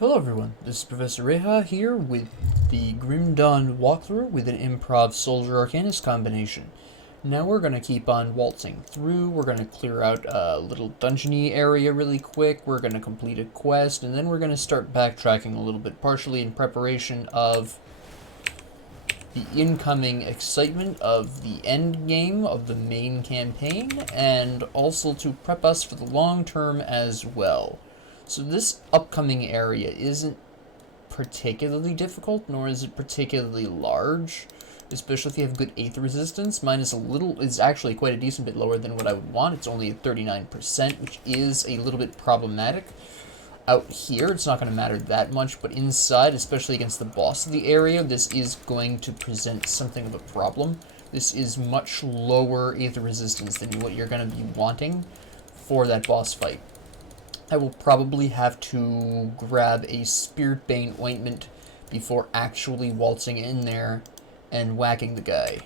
Hello everyone, this is Professor Reha here with the Grim Dawn walkthrough with an Improv Soldier Arcanist combination. Now we're going to keep on waltzing through, we're going to clear out a little dungeony area really quick, we're going to complete a quest, and then we're going to start backtracking a little bit, partially in preparation of the incoming excitement of the end game of the main campaign, and also to prep us for the long term as well. So this upcoming area isn't particularly difficult, nor is it particularly large, especially if you have good Aether resistance. Mine is actually quite a decent bit lower than what I would want. It's only at 39%, which is a little bit problematic. Out here, it's not going to matter that much, but inside, especially against the boss of the area, this is going to present something of a problem. This is much lower Aether resistance than what you're going to be wanting for that boss fight. I will probably have to grab a Spiritbane ointment before actually waltzing in there and whacking the guy.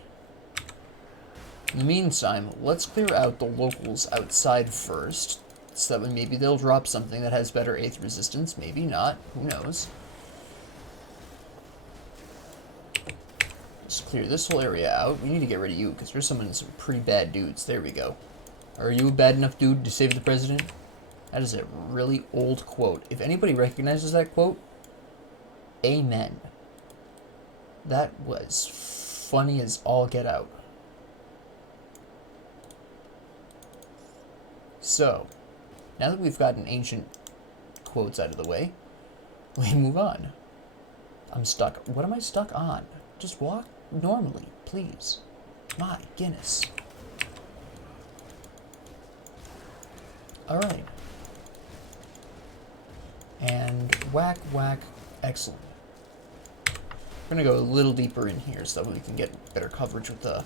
In the meantime, let's clear out the locals outside first, so that maybe they'll drop something that has better Aether resistance, maybe not, who knows. Let's clear this whole area out. We need to get rid of you, because you're some pretty bad dudes. There we go. Are you a bad enough dude to save the president? That is a really old quote. If anybody recognizes that quote, amen. That was funny as all get out. So, now that we've gotten ancient quotes out of the way, we move on. I'm stuck. What am I stuck on? Just walk normally, please. My goodness. Alright. And whack, whack, excellent. We're going to go a little deeper in here so that we can get better coverage with the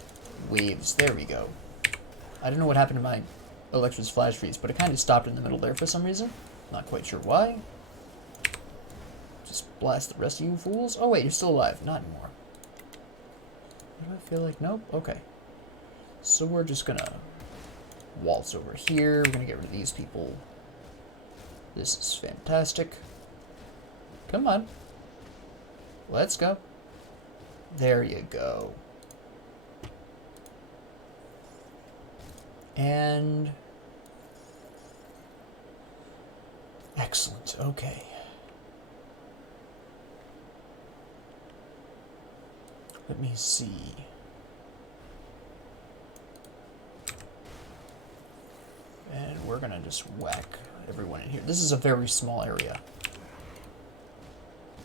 waves. There we go. I don't know what happened to my Electra's flash freeze, but it kind of stopped in the middle there for some reason. Not quite sure why. Just blast the rest of you fools. Oh wait, you're still alive. Not anymore. What do I feel like? Nope. Okay. So we're just going to waltz over here. We're going to get rid of these people. This is fantastic. Come on. Let's go. There you go. And... excellent. Okay. Let me see. And we're gonna just whack everyone in here. This is a very small area.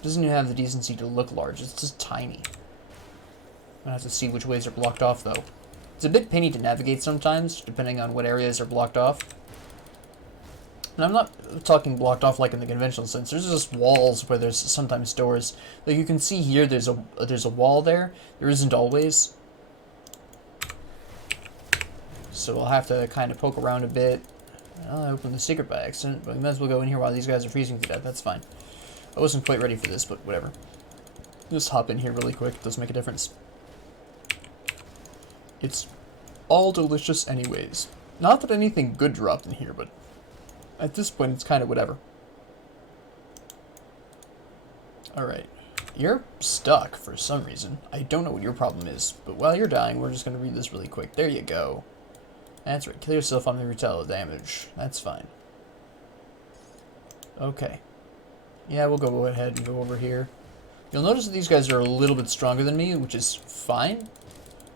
Doesn't even have the decency to look large. It's just tiny. I'm gonna have to see which ways are blocked off, though. It's a bit painy to navigate sometimes, depending on what areas are blocked off. And I'm not talking blocked off like in the conventional sense. There's just walls where there's sometimes doors. Like you can see here, there's a wall there. There isn't always. So I'll have to kind of poke around a bit. I opened the secret by accident, but we might as well go in here while these guys are freezing to death. That's fine. I wasn't quite ready for this, but whatever. Just hop in here really quick. It does make a difference. It's all delicious anyways. Not that anything good dropped in here, but at this point it's kind of whatever. Alright. You're stuck for some reason. I don't know what your problem is, but while you're dying, we're just going to read this really quick. There you go. That's right. Kill yourself on the retaliate damage. That's fine. Okay. Yeah, we'll go ahead and go over here. You'll notice that these guys are a little bit stronger than me, which is fine.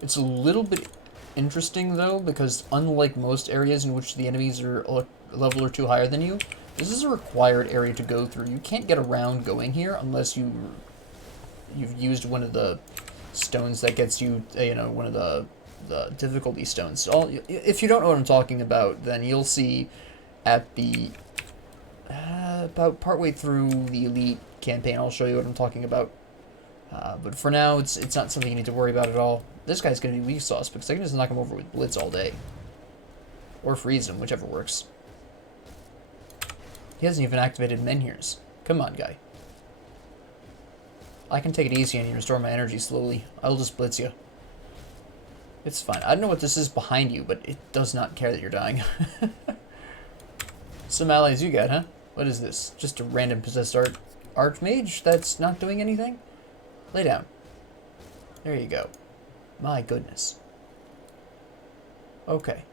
It's a little bit interesting, though, because unlike most areas in which the enemies are a level or two higher than you, this is a required area to go through. You can't get around going here unless you've used one of the stones that gets you, one of the difficulty stones. So if you don't know what I'm talking about, then you'll see at the about partway through the Elite campaign, I'll show you what I'm talking about. But for now, it's not something you need to worry about at all. This guy's going to be weak sauce because I can just knock him over with Blitz all day. Or freeze him, whichever works. He hasn't even activated Menhirs. Come on, guy. I can take it easy and restore my energy slowly. I'll just Blitz you. It's fine. I don't know what this is behind you, but it does not care that you're dying. Some allies you got, huh? What is this? Just a random possessed archmage that's not doing anything? Lay down. There you go. My goodness. Okay.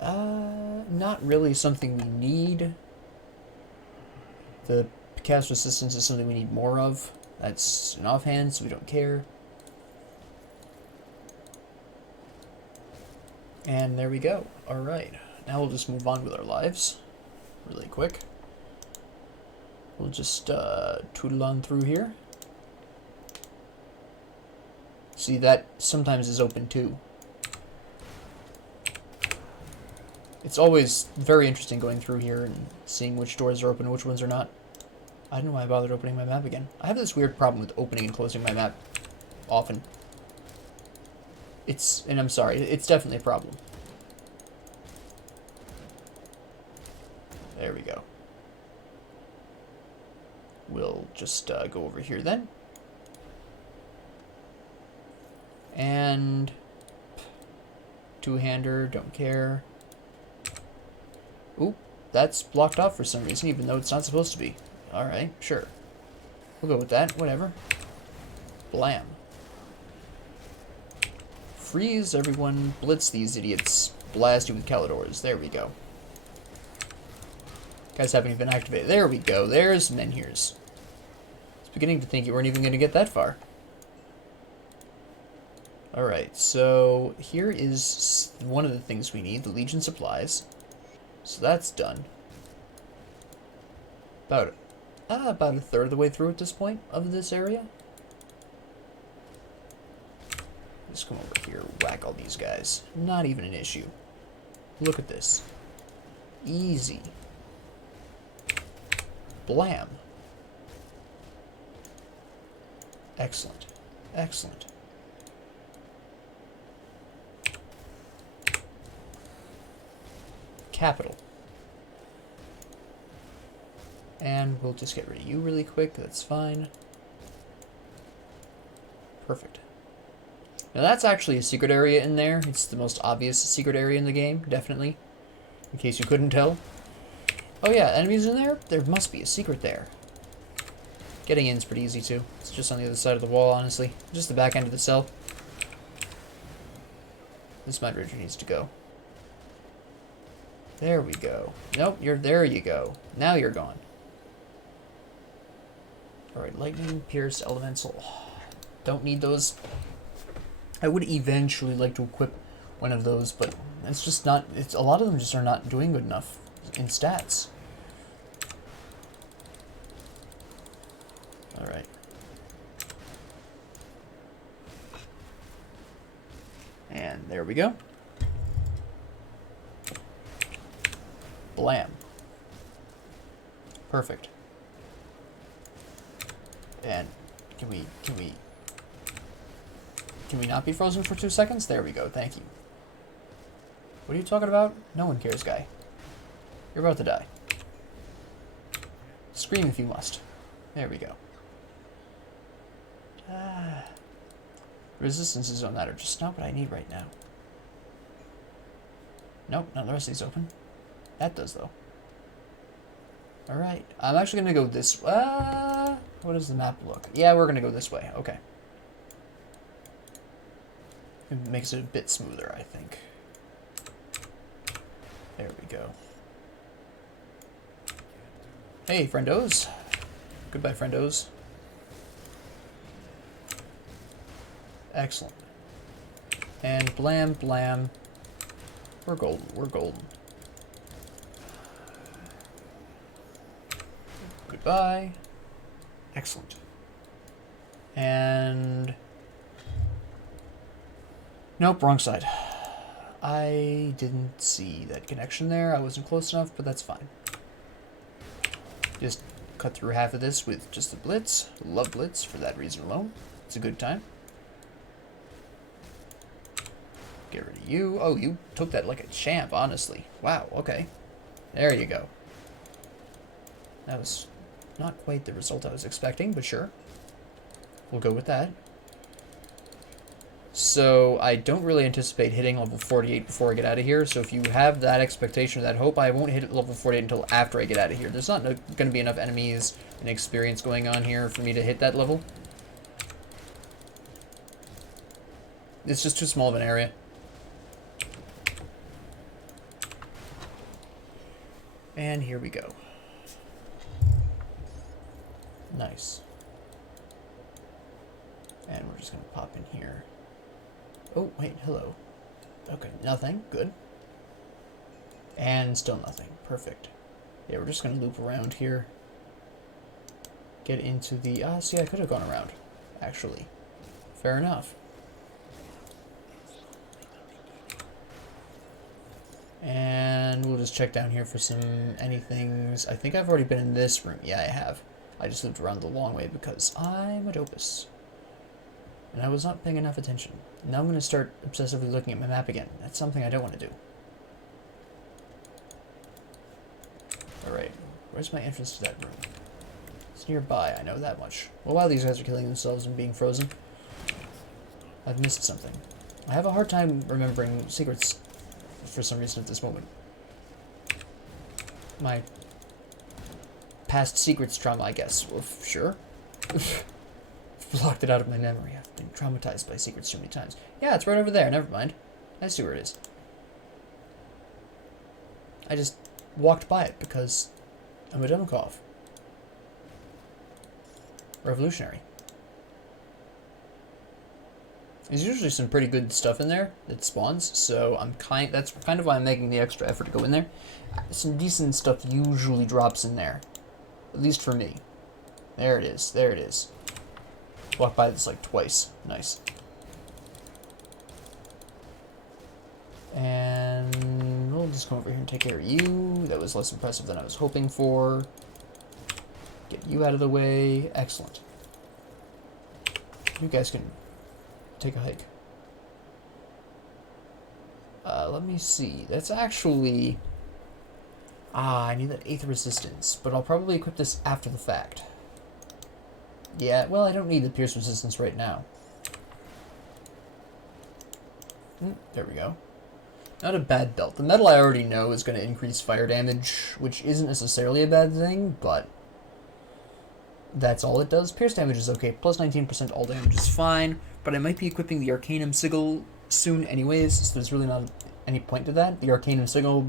Not really something we need. The cast resistance is something we need more of. That's an offhand, so we don't care. And there we go. Alright. Now we'll just move on with our lives. Really quick. We'll just tootle on through here. See, that sometimes is open too. It's always very interesting going through here and seeing which doors are open and which ones are not. I don't know why I bothered opening my map again. I have this weird problem with opening and closing my map often. And I'm sorry, it's definitely a problem. There we go. We'll just go over here then. And two-hander, don't care. Oop, that's blocked off for some reason, even though it's not supposed to be. Alright, sure. We'll go with that, whatever. Blam. Freeze, everyone. Blitz these idiots. Blast you with Calidors. There we go. Guys haven't even activated. There we go. There's Menhirs. I was beginning to think you weren't even going to get that far. Alright, so here is one of the things we need, the Legion supplies. So that's done. About a third of the way through at this point of this area. Just come over here, whack all these guys. Not even an issue. Look at this. Easy. Blam. Excellent. Excellent. Capital. And we'll just get rid of you really quick. That's fine. Perfect. Now that's actually a secret area in there. It's the most obvious secret area in the game, definitely. In case you couldn't tell. Oh yeah, enemies in there? There must be a secret there. Getting in is pretty easy too. It's just on the other side of the wall, honestly. Just the back end of the cell. This Mind Ranger needs to go. There we go. Nope, there you go. Now you're gone. Alright, Lightning, Pierce, Elemental. Don't need those. I would eventually like to equip one of those, but it's just not, a lot of them just are not doing good enough in stats. Alright. And there we go. Blam. Perfect. And can we not be frozen for 2 seconds? There we go, thank you. What are you talking about? No one cares, guy. You're about to die. Scream if you must. There we go. Resistances don't matter, just not what I need right now. Nope, none of the rest of these open. That does, though. Alright, I'm actually going to go this way. What does the map look? Yeah, we're going to go this way. Okay. It makes it a bit smoother, I think. There we go. Hey, friendos. Goodbye, friendos. Excellent. And blam, blam. We're golden. We're golden. Goodbye. Excellent. And... nope, wrong side. I didn't see that connection there. I wasn't close enough, but that's fine. Just cut through half of this with just a blitz. Love blitz for that reason alone. It's a good time. Get rid of you. Oh, you took that like a champ, honestly. Wow, okay. There you go. That was not quite the result I was expecting, but sure. We'll go with that. So I don't really anticipate hitting level 48 before I get out of here. So if you have that expectation or that hope, I won't hit level 48 until after I get out of here. There's not going to be enough enemies and experience going on here for me to hit that level. It's just too small of an area. And here we go. Nice. And we're just going to pop in here. Oh, wait, hello. Okay, nothing. Good. And still nothing. Perfect. Yeah, we're just going to loop around here. Get into the... see, I could have gone around, actually. Fair enough. And we'll just check down here for some anythings. I think I've already been in this room. Yeah, I have. I just looped around the long way because I'm a dopus. And I was not paying enough attention. Now I'm going to start obsessively looking at my map again. That's something I don't want to do. Alright, where's my entrance to that room? It's nearby, I know that much. Well, while these guys are killing themselves and being frozen, I've missed something. I have a hard time remembering secrets for some reason at this moment. My past secrets trauma, I guess. Well, sure. Blocked it out of my memory. I've been traumatized by secrets too many times. Yeah, it's right over there. Never mind. I see where it is. I just walked by it because I'm a Demokov. Revolutionary. There's usually some pretty good stuff in there that spawns, so that's kind of why I'm making the extra effort to go in there. Some decent stuff usually drops in there. At least for me. There it is. There it is. Walked by this like twice. Nice. And we'll just come over here and take care of you. That was less impressive than I was hoping for. Get you out of the way. Excellent. You guys can take a hike. Let me see. That's actually... I need that 8th resistance, but I'll probably equip this after the fact. Yeah, well, I don't need the pierce resistance right now. There we go. Not a bad belt. The metal I already know is going to increase fire damage, which isn't necessarily a bad thing, but that's all it does. Pierce damage is okay. Plus 19% all damage is fine, but I might be equipping the Arcanum Sigil soon anyways, so there's really not any point to that. The Arcanum Sigil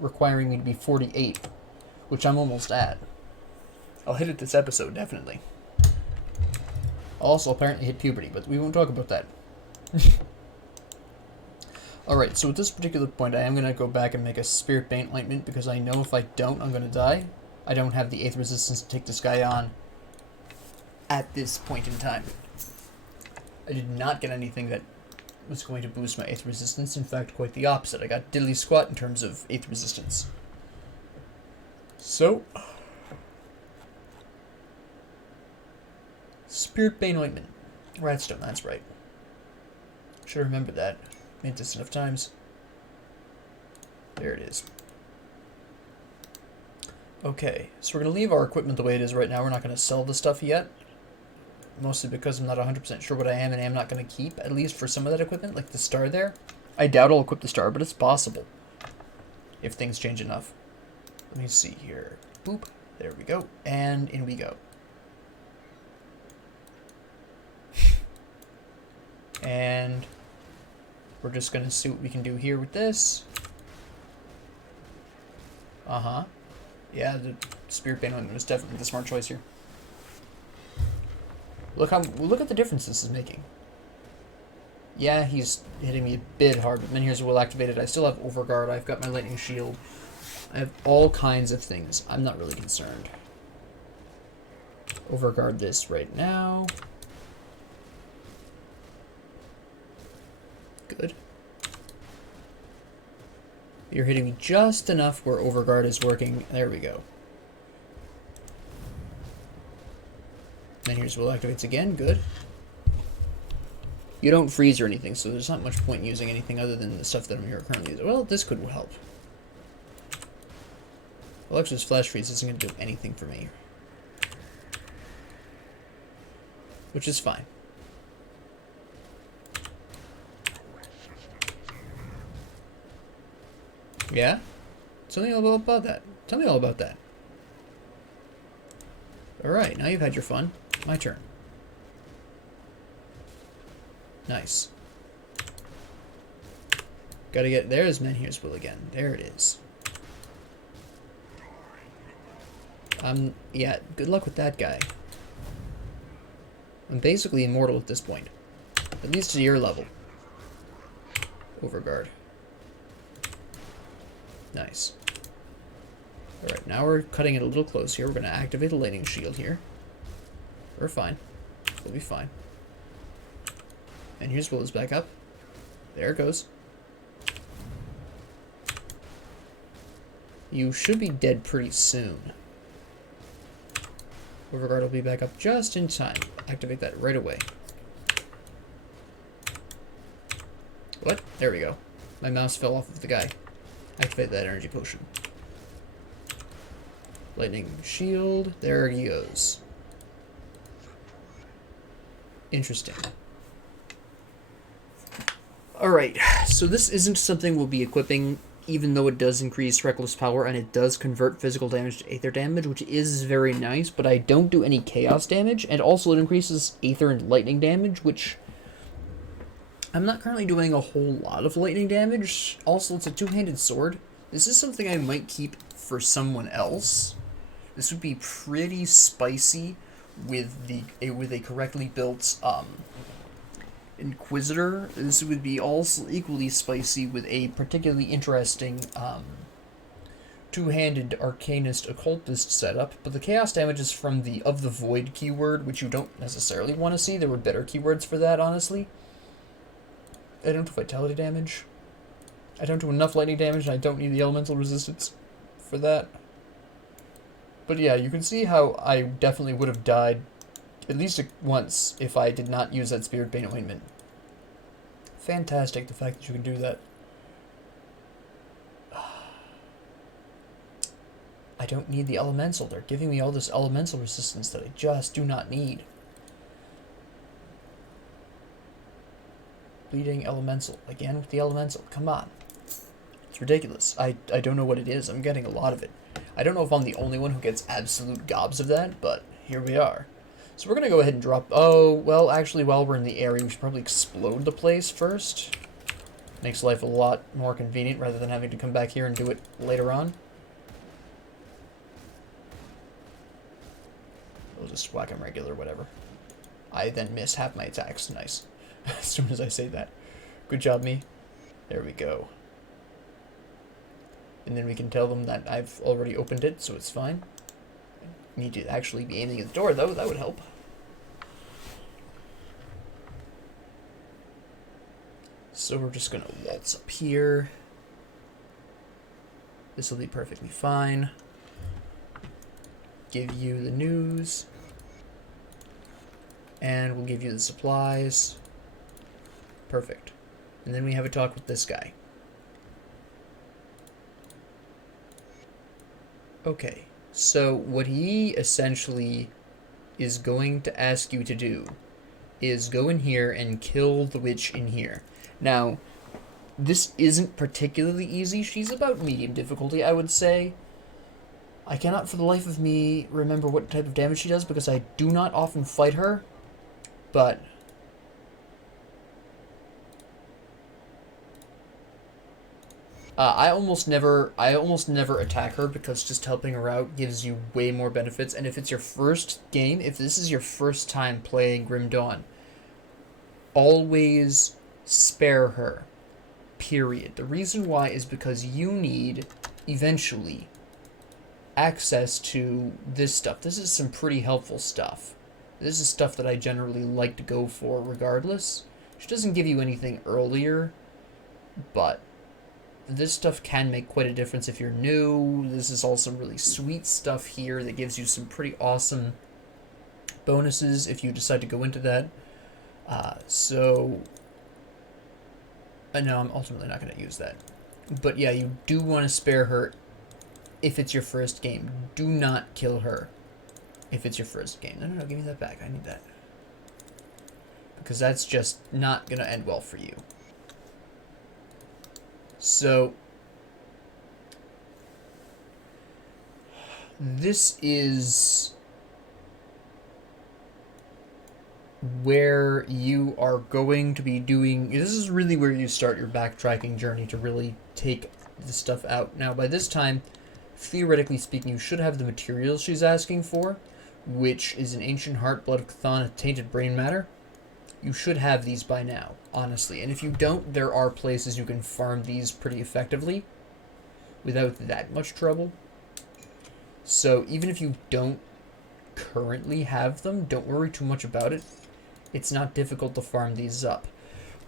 requiring me to be 48, which I'm almost at. I'll hit it this episode, definitely. I'll also apparently hit puberty, but we won't talk about that. Alright, so at this particular point, I am going to go back and make a Spirit Bane Ointment, because I know if I don't, I'm going to die. I don't have the 8th resistance to take this guy on at this point in time. I did not get anything that was going to boost my 8th resistance. In fact, quite the opposite. I got diddly squat in terms of 8th resistance. So... Spirit Bane Ointment. Ratstone, that's right. Should remember that. Made this enough times. There it is. Okay, so we're going to leave our equipment the way it is right now. We're not going to sell the stuff yet. Mostly because I'm not 100% sure what I am and am not going to keep, at least for some of that equipment, like the star there. I doubt I'll equip the star, but it's possible. If things change enough. Let me see here. Boop. There we go. And in we go. And we're just going to see what we can do here with this. Uh-huh. Yeah, the Spirit Bane Ointment was definitely the smart choice here. Look at the difference this is making. Yeah, he's hitting me a bit hard, but Menhir's well activated. I still have Overguard. I've got my Lightning Shield. I have all kinds of things. I'm not really concerned. Overguard this right now. Good. You're hitting me just enough where Overguard is working. There we go. Menhir's will activates again. Good. You don't freeze or anything, so there's not much point using anything other than the stuff that I'm here currently using. Well, this could help. Alexa's Flash Freeze isn't going to do anything for me. Which is fine. Yeah? Tell me all about that. Tell me all about that. Alright, now you've had your fun. My turn. Nice. Gotta get... There's Menhir's Will again. There it is. Yeah, good luck with that guy. I'm basically immortal at this point. At least to your level. Overguard. Nice. Alright, now we're cutting it a little close here. We're going to activate a lightning shield here. We're fine. We'll be fine. And here's Will is back up. There it goes. You should be dead pretty soon. Overguard will be back up just in time. Activate that right away. What? There we go. My mouse fell off of the guy. Activate that energy potion. Lightning shield. There he goes. Interesting. Alright, so this isn't something we'll be equipping, even though it does increase reckless power and it does convert physical damage to aether damage, which is very nice, but I don't do any chaos damage, and also it increases aether and lightning damage, which I'm not currently doing a whole lot of lightning damage. Also, it's a two-handed sword. This is something I might keep for someone else. This would be pretty spicy with a correctly built Inquisitor. This would be also equally spicy with a particularly interesting two-handed Arcanist occultist setup, but the chaos damage is from the of the void keyword, which you don't necessarily want to see. There were better keywords for that, honestly. I don't do vitality damage. I don't do enough lightning damage, and I don't need the elemental resistance for that. But yeah, you can see how I definitely would have died at least once if I did not use that Spirit Bane ointment. Fantastic, the fact that you can do that. I don't need the elemental. They're giving me all this elemental resistance that I just do not need. Bleeding elemental. Again with the elemental. Come on. It's ridiculous. I don't know what it is. I'm getting a lot of it. I don't know if I'm the only one who gets absolute gobs of that, but here we are. So we're going to go ahead and drop... Oh, well, actually, while we're in the area, we should probably explode the place first. Makes life a lot more convenient rather than having to come back here and do it later on. We'll just whack him regular, whatever. I then miss half my attacks. Nice. As soon as I say that. Good job, me. There we go. And then we can tell them that I've already opened it, so it's fine. Need to actually be aiming at the door, though. That would help. So we're just going to waltz up here. This will be perfectly fine. Give you the news. And we'll give you the supplies. Perfect. And then we have a talk with this guy. Okay. So what he essentially is going to ask you to do is go in here and kill the witch in here. Now, this isn't particularly easy. She's about medium difficulty, I would say. I cannot for the life of me remember what type of damage she does because I do not often fight her, but... I almost never attack her because just helping her out gives you way more benefits. And if it's your first game, if this is your first time playing Grim Dawn, always spare her. Period. The reason why is because you need, eventually, access to this stuff. This is some pretty helpful stuff. This is stuff that I generally like to go for regardless. She doesn't give you anything earlier, but... this stuff can make quite a difference if you're new. This is all some really sweet stuff here that gives you some pretty awesome bonuses if you decide to go into that. No, I'm ultimately not going to use that. But yeah, you do want to spare her if it's your first game. Do not kill her if it's your first game. No, give me that back. I need that. Because that's just not going to end well for you. So, this is where you are going to be doing... This is really where you start your backtracking journey to really take this stuff out. Now, by this time, theoretically speaking, you should have the materials she's asking for, which is an Ancient Heart, Blood of Chthon, and Tainted Brain Matter. You should have these by now, honestly. And if you don't, there are places you can farm these pretty effectively without that much trouble. So even if you don't currently have them, don't worry too much about it. It's not difficult to farm these up.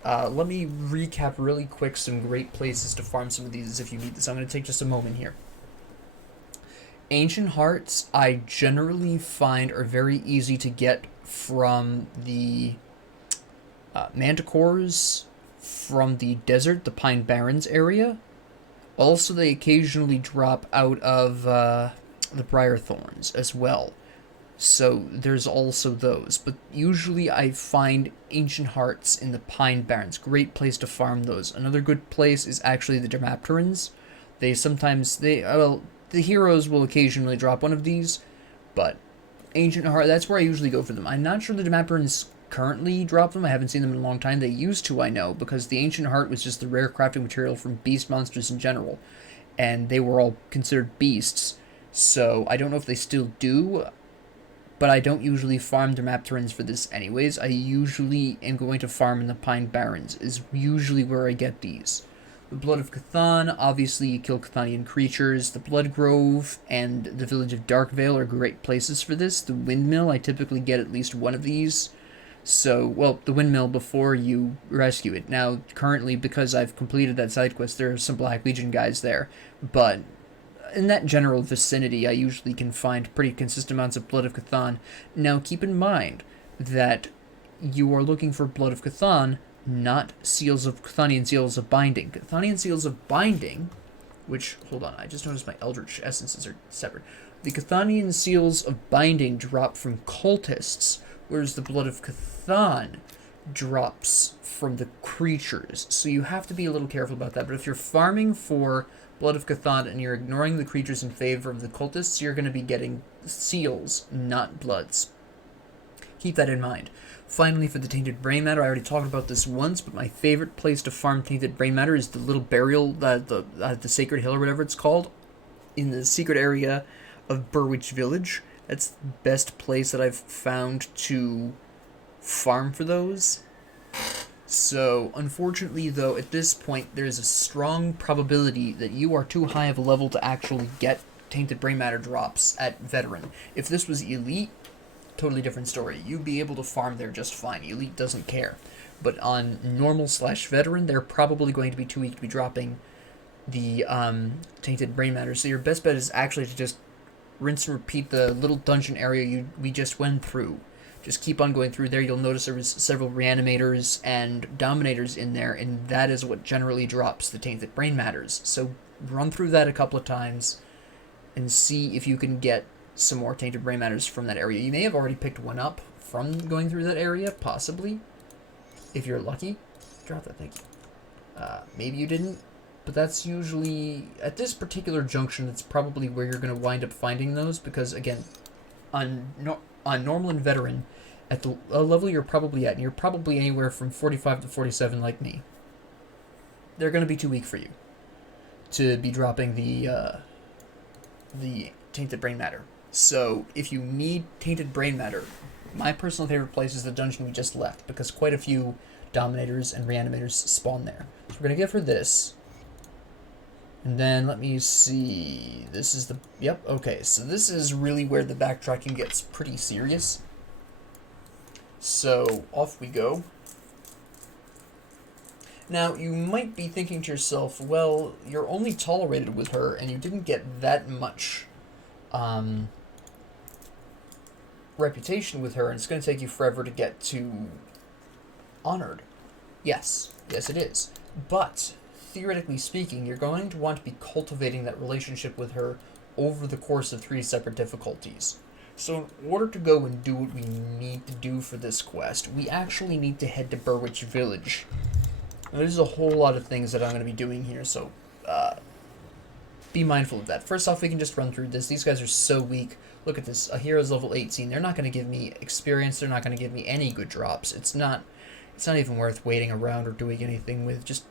Let me recap really quick some great places to farm some of these if you need this. I'm going to take just a moment here. Ancient Hearts, I generally find, are very easy to get from the Manticores, from the desert, the Pine Barrens area. Also, they occasionally drop out of the Briar Thorns as well. So there's also those. But usually I find Ancient Hearts in the Pine Barrens. Great place to farm those. Another good place is actually the Dermapterans. They sometimes... the heroes will occasionally drop one of these, but Ancient Heart, that's where I usually go for them. I'm not sure the Dermapterans currently drop them. I haven't seen them in a long time. They used to, I know, because the Ancient Heart was just the rare crafting material from beast monsters in general, and they were all considered beasts. So I don't know if they still do, but I don't usually farm Dermapterans for this anyways. I usually am going to farm in the Pine Barrens, is usually where I get these. The Blood of Chthon, obviously you kill Chthonian creatures. The Blood Grove and the Village of Darkvale are great places for this. The Windmill, I typically get at least one of these. So, well, the Windmill before you rescue it. Now, currently, because I've completed that side quest, there are some Black Legion guys there. But in that general vicinity, I usually can find pretty consistent amounts of Blood of Chthon. Now, keep in mind that you are looking for Blood of Chthon, not Chthonian Seals of Binding. Chthonian Seals of Binding, which, hold on, I just noticed my Eldritch Essences are separate. The Chthonian Seals of Binding drop from cultists, whereas the Blood of Chthon drops from the creatures. So you have to be a little careful about that. But if you're farming for Blood of Chthon and you're ignoring the creatures in favor of the cultists, you're going to be getting seals, not bloods. Keep that in mind. Finally, for the Tainted Brain Matter, I already talked about this once, but my favorite place to farm Tainted Brain Matter is the little burial, the Sacred Hill or whatever it's called, in the secret area of Burwich Village. That's the best place that I've found to farm for those. So, unfortunately, though, at this point, there's a strong probability that you are too high of a level to actually get Tainted Brain Matter drops at Veteran. If this was Elite, totally different story. You'd be able to farm there just fine. Elite doesn't care. But on normal/veteran, they're probably going to be too weak to be dropping the Tainted Brain Matter. So your best bet is actually to just rinse and repeat the little dungeon area we just went through. Just keep on going through there. You'll notice there was several Reanimators and Dominators in there, and that is what generally drops the Tainted Brain Matters. So run through that a couple of times and see if you can get some more Tainted Brain Matters from that area. You may have already picked one up from going through that area, possibly, if you're lucky. Drop that, thank you. Maybe you didn't, but that's usually, at this particular junction, that's probably where you're going to wind up finding those, because, again, on normal and veteran, at the level you're probably at, and you're probably anywhere from 45 to 47 like me, they're going to be too weak for you to be dropping the Tainted Brain Matter. So, if you need Tainted Brain Matter, my personal favorite place is the dungeon we just left, because quite a few Dominators and Reanimators spawn there. So we're going to give her this. And then, let me see, this is the, yep, okay, so this is really where the backtracking gets pretty serious. So, off we go. Now, you might be thinking to yourself, well, you're only tolerated with her, and you didn't get that much reputation with her, and it's going to take you forever to get to Honored. Yes, it is. But, theoretically speaking, you're going to want to be cultivating that relationship with her over the course of 3 separate difficulties. So in order to go and do what we need to do for this quest, we actually need to head to Burwich Village. Now, there's a whole lot of things that I'm going to be doing here, so be mindful of that. First off, we can just run through this. These guys are so weak. Look at this. A hero's level 18. They're not going to give me experience. They're not going to give me any good drops. It's not even worth waiting around or doing anything with. Just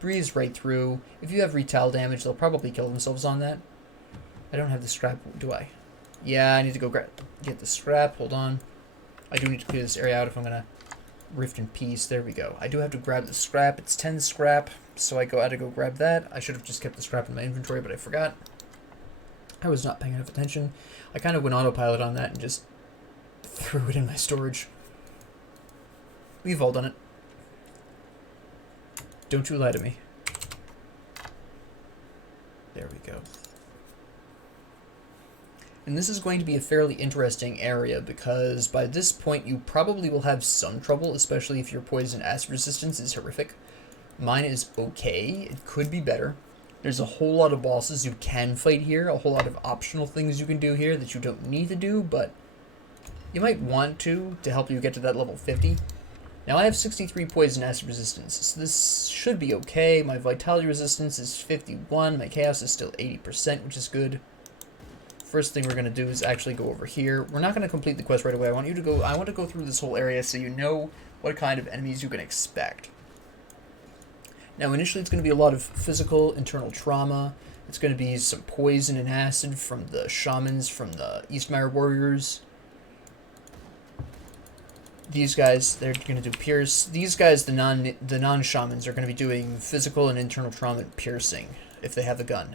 breeze right through. If you have retail damage, they'll probably kill themselves on that. I don't have the scrap, do I? Yeah, I need to go get the scrap. Hold on. I do need to clear this area out if I'm going to Rift in Peace. There we go. I do have to grab the scrap. It's 10 scrap, so I had to go grab that. I should have just kept the scrap in my inventory, but I forgot. I was not paying enough attention. I kind of went autopilot on that and just threw it in my storage. We've all done it. Don't you lie to me. There we go. And this is going to be a fairly interesting area because by this point you probably will have some trouble, especially if your poison acid resistance is horrific. Mine is okay. It could be better. There's a whole lot of bosses you can fight here, a whole lot of optional things you can do here that you don't need to do, but you might want to help you get to that level 50. Now I have 63 poison acid resistance, so this should be okay. My vitality resistance is 51, my chaos is still 80%, which is good. First thing we're going to do is actually go over here. We're not going to complete the quest right away. I want to go through this whole area so you know what kind of enemies you can expect. Now initially it's going to be a lot of physical, internal trauma. It's going to be some poison and acid from the shamans, from the Eastmire warriors. These guys, they're going to do pierce. These guys, the non-shamans, are going to be doing physical and internal trauma and piercing if they have a gun.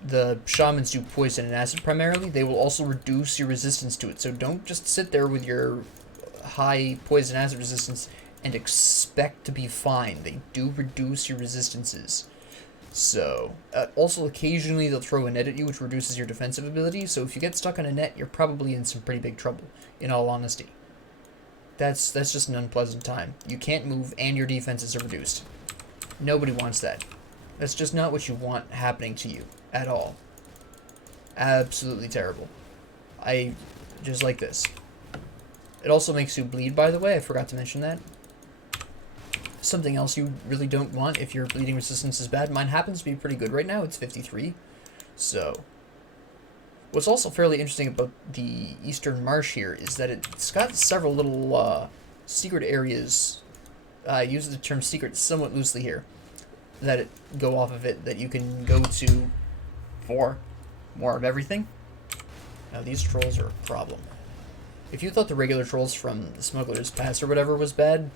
The shamans do poison and acid primarily. They will also reduce your resistance to it. So don't just sit there with your high poison acid resistance and expect to be fine. They do reduce your resistances. So, also occasionally they'll throw a net at you, which reduces your defensive ability. So if you get stuck on a net, you're probably in some pretty big trouble, in all honesty. That's just an unpleasant time. You can't move and your defenses are reduced. Nobody wants that. That's just not what you want happening to you at all. Absolutely terrible. Just like this. It also makes you bleed, by the way. I forgot to mention that. Something else you really don't want if your bleeding resistance is bad. Mine happens to be pretty good right now. It's 53. So, what's also fairly interesting about the Eastern Marsh here is that it's got several little secret areas. I use the term secret somewhat loosely here. That go off of it that you can go to for more of everything. Now these trolls are a problem. If you thought the regular trolls from the Smuggler's Pass or whatever was bad,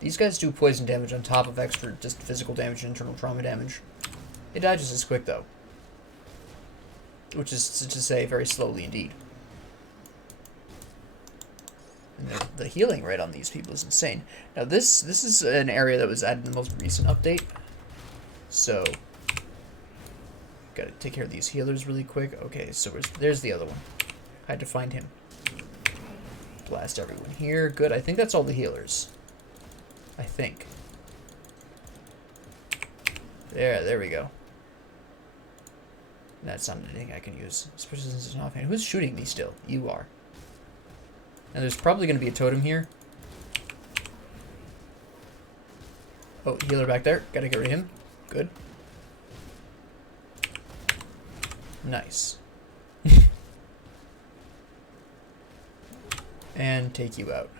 these guys do poison damage on top of extra just physical damage and internal trauma damage. It die just as quick though. Which is to say very slowly indeed. And the healing rate on these people is insane. Now this is an area that was added in the most recent update. So, gotta take care of these healers really quick. Okay, so there's the other one. I had to find him. Blast everyone here. Good, I think that's all the healers. I think. There we go. That's not anything I can use. Especially since it's an offhand. Who's shooting me still? You are. Now there's probably going to be a totem here. Oh, healer back there. Gotta get rid of him. Good. Nice. And take you out.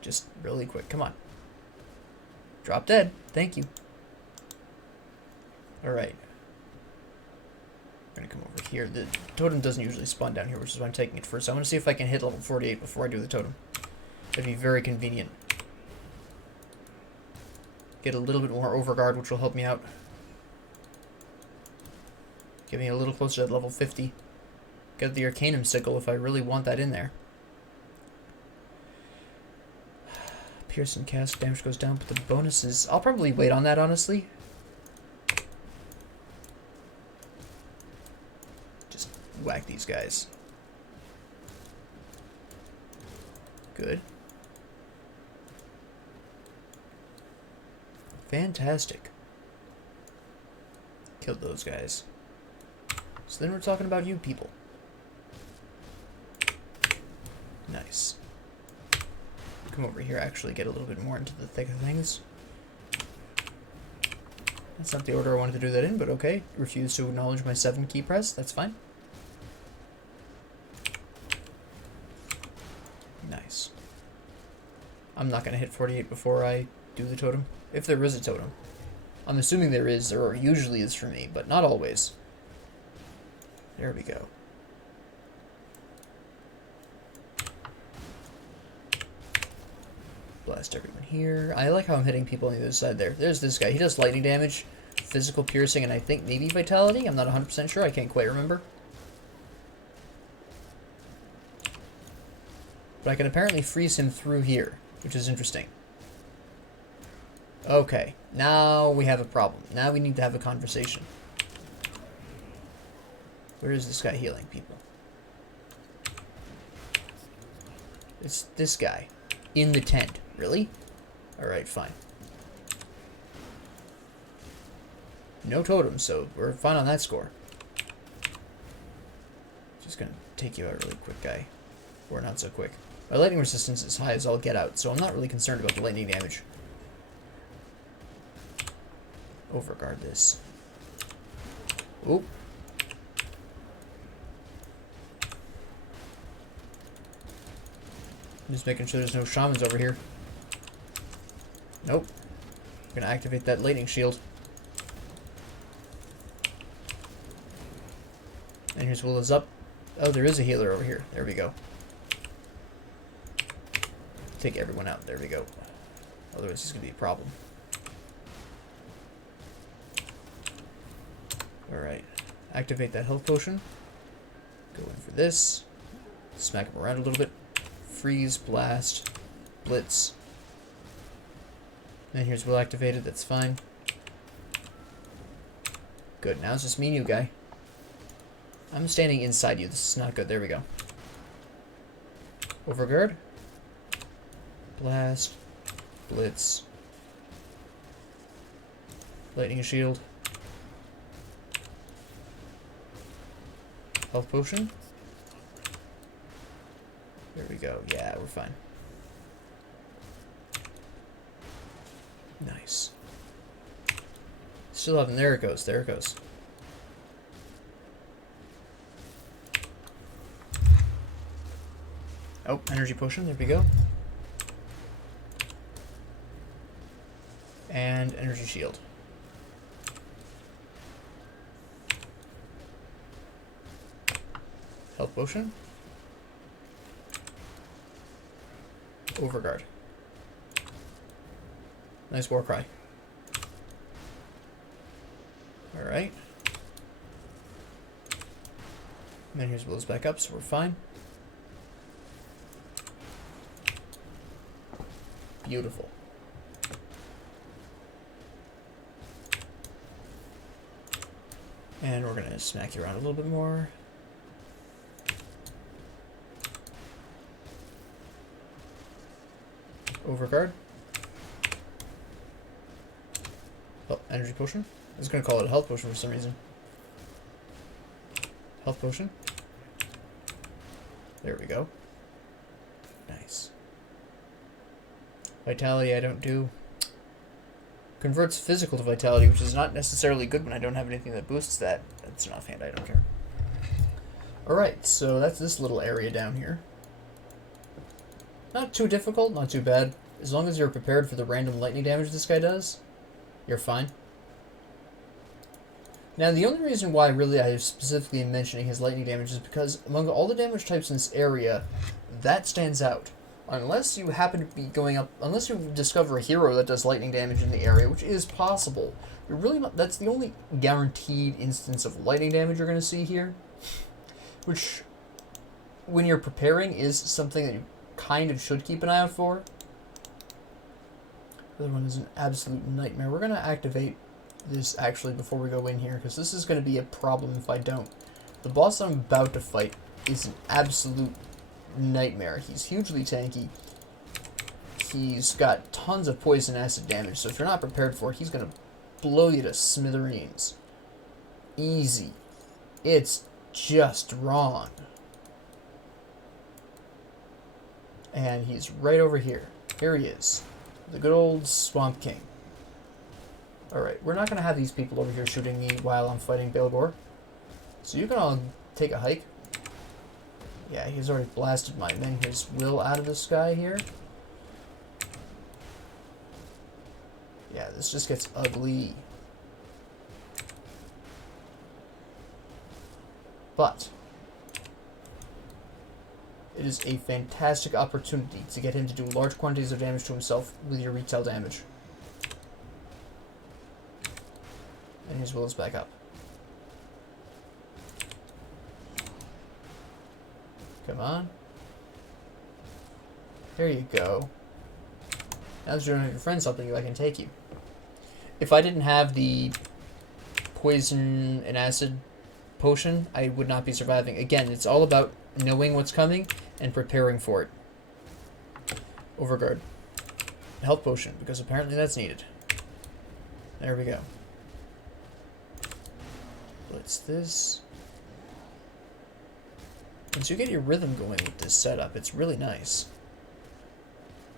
Just really quick. Come on. Drop dead. Thank you. Alright. I'm gonna come over here. The totem doesn't usually spawn down here, which is why I'm taking it first. I want to see if I can hit level 48 before I do the totem. That'd be very convenient. Get a little bit more Overguard, which will help me out. Get me a little closer to level 50. Get the Arcanum sickle if I really want that in there. Pierce and cast damage goes down, but the bonuses... I'll probably wait on that, honestly. Just whack these guys. Good. Fantastic. Killed those guys. So then we're talking about you people. Nice. Come over here, actually get a little bit more into the thick of things. That's not the order I wanted to do that in, but okay. Refuse to acknowledge my 7 key press. That's fine. Nice. I'm not going to hit 48 before I do the totem. If there is a totem. I'm assuming there is, or usually is for me, but not always. There we go. Blast everyone here. I like how I'm hitting people on the other side there. There's this guy. He does lightning damage, physical piercing, and I think maybe vitality. I'm not 100% sure. I can't quite remember. But I can apparently freeze him through here, which is interesting. Okay, now we have a problem. Now we need to have a conversation. Where is this guy healing people? It's this guy. In the tent. Really? Alright, fine. No totem, so we're fine on that score. Just gonna take you out really quick, guy. Or not so quick. My lightning resistance is high as all get out, so I'm not really concerned about the lightning damage. Overguard this. Oop. I'm just making sure there's no shamans over here. Nope. I'm gonna activate that lightning shield. And here's Will is up. Oh, there is a healer over here. There we go. Take everyone out. There we go. Otherwise, it's gonna be a problem. Alright. Activate that health potion. Go in for this. Smack him around a little bit. Freeze, blast, blitz. And here's Will activated. That's fine. Good. Now it's just me and you, guy. I'm standing inside you. This is not good. There we go. Overguard. Blast. Blitz. Lightning shield. Health potion. There we go. Yeah, we're fine. Nice. Still haven't. There it goes. There it goes. Oh, energy potion. There we go. And energy shield. Health potion. Overguard. Nice war cry. Alright. And then here's Will's back up, so we're fine. Beautiful. And we're gonna smack you around a little bit more. Overguard. Oh, energy potion. I was gonna call it a health potion for some reason. Health potion. There we go. Nice. Vitality I don't do. Converts physical to vitality, which is not necessarily good when I don't have anything that boosts that. That's an offhand, I don't care. Alright, so that's this little area down here. Not too difficult, not too bad. As long as you're prepared for the random lightning damage this guy does, you're fine. Now, the only reason why really I specifically am mentioning his lightning damage is because among all the damage types in this area, that stands out. Unless you happen to be going up, unless you discover a hero that does lightning damage in the area, which is possible, you're really not, that's the only guaranteed instance of lightning damage you're going to see here. Which, when you're preparing, is something that you kind of should keep an eye out for. The other one is an absolute nightmare. We're going to activate this actually before we go in here, because this is going to be a problem if I don't. The boss I'm about to fight is an absolute nightmare. He's hugely tanky. He's got tons of poison acid damage, so if you're not prepared for it, he's going to blow you to smithereens. Easy. It's just wrong. And he's right over here. Here he is. The good old Swamp King. Alright, we're not going to have these people over here shooting me while I'm fighting Balgor. So you can all take a hike. Yeah, he's already blasted my Menhir's will out of the sky here. Yeah, this just gets ugly. But it is a fantastic opportunity to get him to do large quantities of damage to himself with your retail damage. And his will is back up. Come on. There you go. Now that you don't have your friends helping you, I can take you. If I didn't have the poison and acid potion, I would not be surviving. Again, it's all about knowing what's coming and preparing for it. Overguard. Health potion, because apparently that's needed. There we go. Blitz this. Once you get your rhythm going with this setup, it's really nice.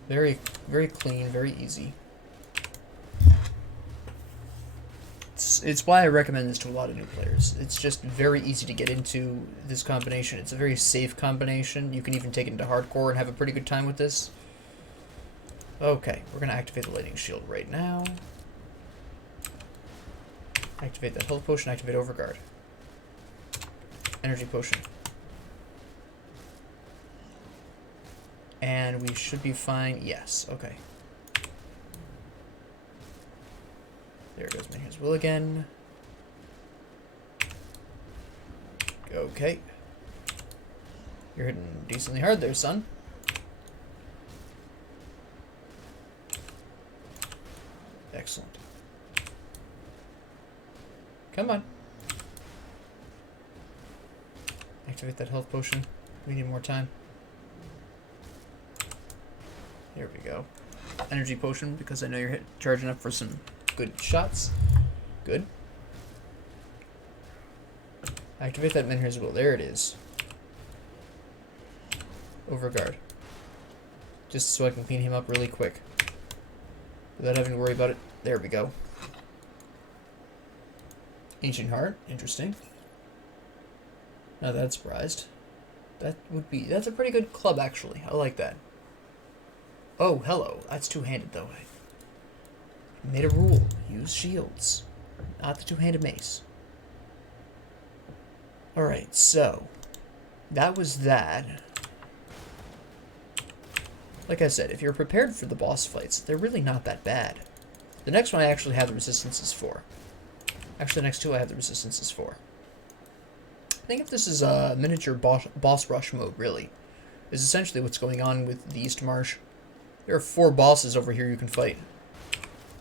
Very, very clean, very easy. It's why I recommend this to a lot of new players. It's just very easy to get into this combination. It's a very safe combination. You can even take it into hardcore and have a pretty good time with this. Okay, we're going to activate the lightning shield right now. Activate that health potion, activate Overguard. Energy potion. And we should be fine. Yes, okay. There goes Menhir's will again. Okay. You're hitting decently hard there, son. Excellent. Come on. Activate that health potion. We need more time. There we go. Energy potion, because I know you're charging up for some good shots. Good. Activate that Menhir's will. There it is. Overguard. Just so I can clean him up really quick. Without having to worry about it. There we go. Ancient Heart. Interesting. Not that surprised. That's a pretty good club, actually. I like that. Oh, hello. That's two-handed, though. I made a rule. Use shields. Not the two-handed mace. Alright, so. That was that. Like I said, if you're prepared for the boss fights, they're really not that bad. The next one I actually have the resistances for. Actually, the next two I have the resistances for. I think if this is a miniature boss rush mode, really, is essentially what's going on with the East Marsh. There are 4 bosses over here you can fight.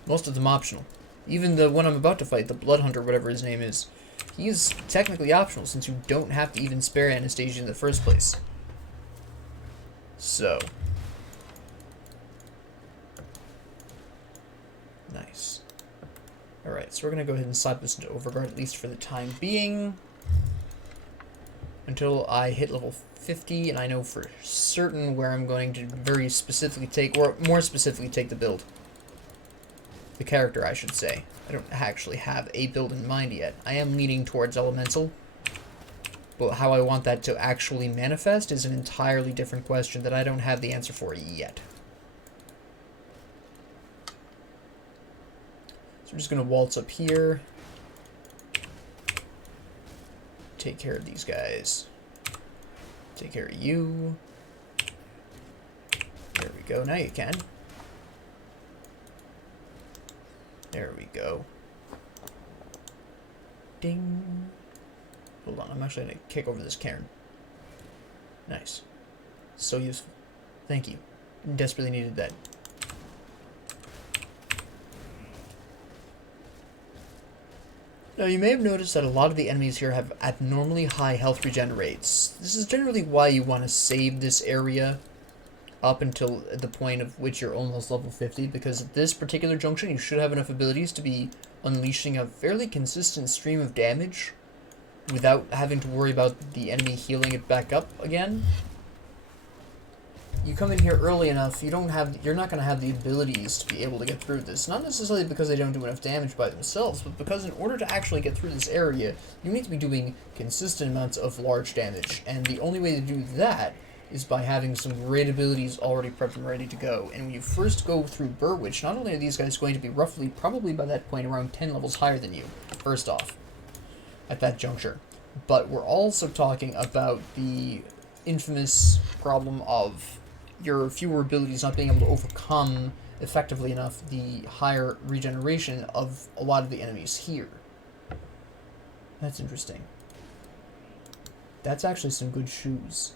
Most of them optional. Even the one I'm about to fight, the Blood Hunter, whatever his name is, he is technically optional since you don't have to even spare Anastasia in the first place. So. Nice. Alright, so we're going to go ahead and slap this into Overguard, at least for the time being. Until I hit level 50, and I know for certain where I'm going to very specifically take, or more specifically take the build. The character, I should say. I don't actually have a build in mind yet. I am leaning towards Elemental, but how I want that to actually manifest is an entirely different question that I don't have the answer for yet. So we're just going to waltz up here. Take care of these guys. Take care of you. There we go. Now you can. There we go. Ding. Hold on. I'm actually going to kick over this cairn. Nice. So useful. Thank you. Desperately needed that. Now, you may have noticed that a lot of the enemies here have abnormally high health regen rates. This is generally why you want to save this area up until the point of which you're almost level 50, because at this particular junction, you should have enough abilities to be unleashing a fairly consistent stream of damage without having to worry about the enemy healing it back up again. you come in here early enough, you're not going to have the abilities to be able to get through this. Not necessarily because they don't do enough damage by themselves, but because in order to actually get through this area, you need to be doing consistent amounts of large damage, and the only way to do that is by having some great abilities already prepped and ready to go. And when you first go through Burwitch, not only are these guys going to be roughly, probably by that point, around 10 levels higher than you, first off, at that juncture, but we're also talking about the infamous problem of your fewer abilities not being able to overcome effectively enough the higher regeneration of a lot of the enemies here. That's interesting. That's actually some good shoes.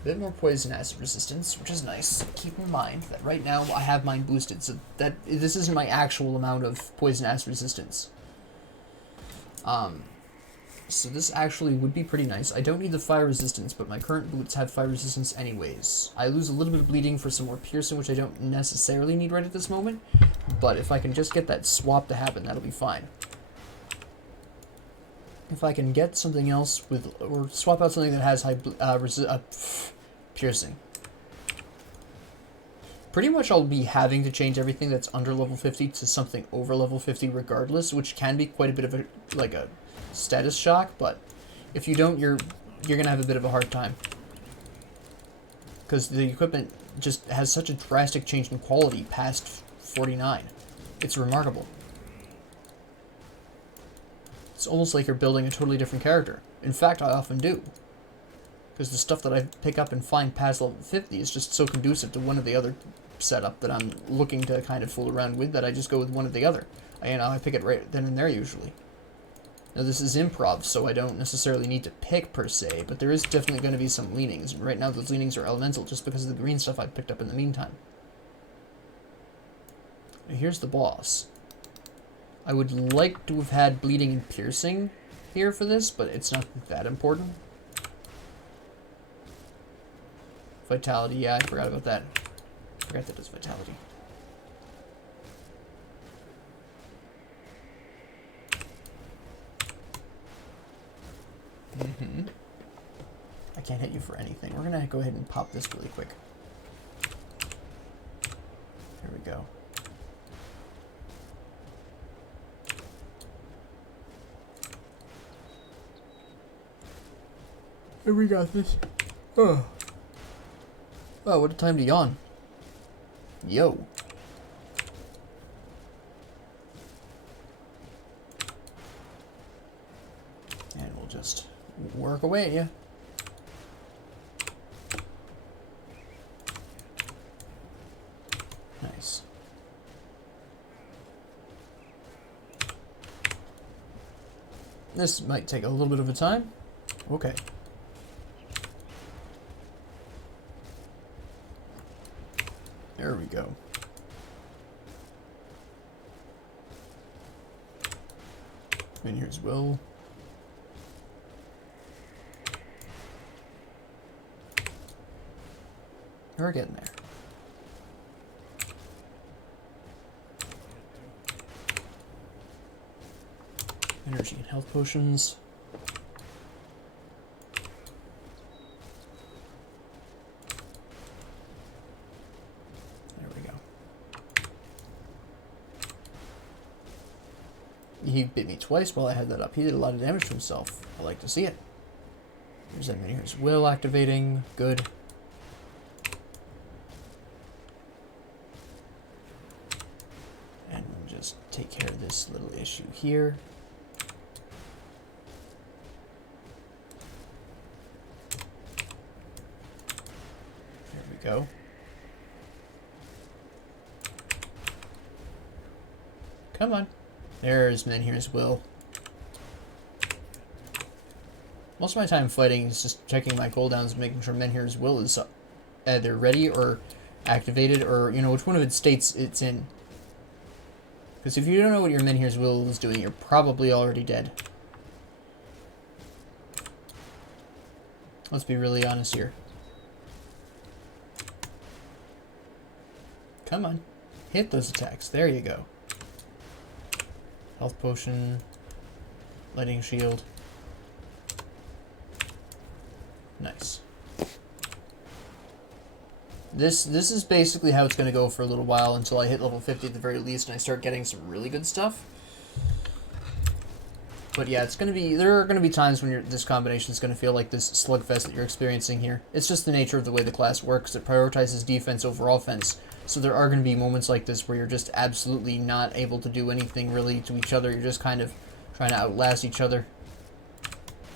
A bit more poison acid resistance, which is nice. Keep in mind that right now I have mine boosted, so that this isn't my actual amount of poison acid resistance. So this actually would be pretty nice. I don't need the fire resistance, but my current boots have fire resistance anyways. I lose a little bit of bleeding for some more piercing, which I don't necessarily need right at this moment, but if I can just get that swap to happen, that'll be fine. If I can get something else with, or swap out something that has high piercing. Pretty much I'll be having to change everything that's under level 50 to something over level 50 regardless, which can be quite a bit of a, like a status shock, but if you don't, you're gonna have a bit of a hard time. Because the equipment just has such a drastic change in quality past 49. It's remarkable. It's almost like you're building a totally different character. In fact, I often do. Because the stuff that I pick up and find past level 50 is just so conducive to one or the other setup that I'm looking to kind of fool around with that I just go with one or the other. I pick it right then and there usually. Now this is improv, so I don't necessarily need to pick per se, but there is definitely going to be some leanings. And right now those leanings are elemental just because of the green stuff I picked up in the meantime. Now here's the boss. I would like to have had bleeding and piercing here for this, but it's not that important. Vitality, yeah, I forgot about that. I forgot that it's vitality. I can't hit you for anything. We're gonna go ahead and pop this really quick. There we go. And we got this. Oh, what a time to yawn. Yo. And we'll just work away at you. Nice. This might take a little bit of a time. Okay. There we go. Menhir's will. We're getting there. Energy and health potions. He bit me twice while I had that up. He did a lot of damage to himself. I like to see it. Here's that Menhir's will activating. Good. And we'll just take care of this little issue here. There we go. Come on. There's Menhir's will. Most of my time fighting is just checking my cooldowns and making sure Menhir's will is either ready or activated, or, you know, which one of its states it's in. Because if you don't know what your Menhir's will is doing, you're probably already dead. Let's be really honest here. Come on. Hit those attacks. There you go. Health potion, lightning shield. Nice. This is basically how it's going to go for a little while until I hit level 50 at the very least and I start getting some really good stuff. But yeah, it's going to be, there are going to be times when this combination is going to feel like this slugfest that you're experiencing here. It's just the nature of the way the class works. It prioritizes defense over offense. So there are going to be moments like this where you're just absolutely not able to do anything really to each other. You're just kind of trying to outlast each other.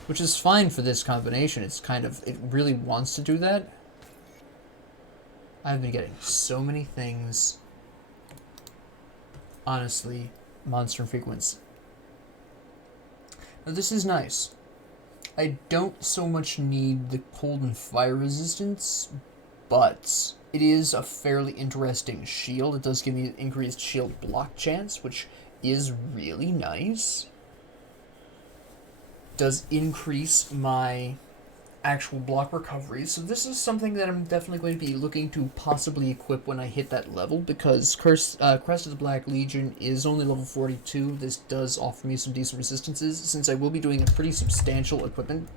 Which is fine for this combination. It's kind of, it really wants to do that. I've been getting so many things. Honestly, monster frequency. Now this is nice. I don't so much need the cold and fire resistance, but it is a fairly interesting shield. It does give me increased shield block chance, which is really nice. Does increase my actual block recovery, so this is something that I'm definitely going to be looking to possibly equip when I hit that level, because Crest of the Black Legion is only level 42. This does offer me some decent resistances, since I will be doing a pretty substantial equipment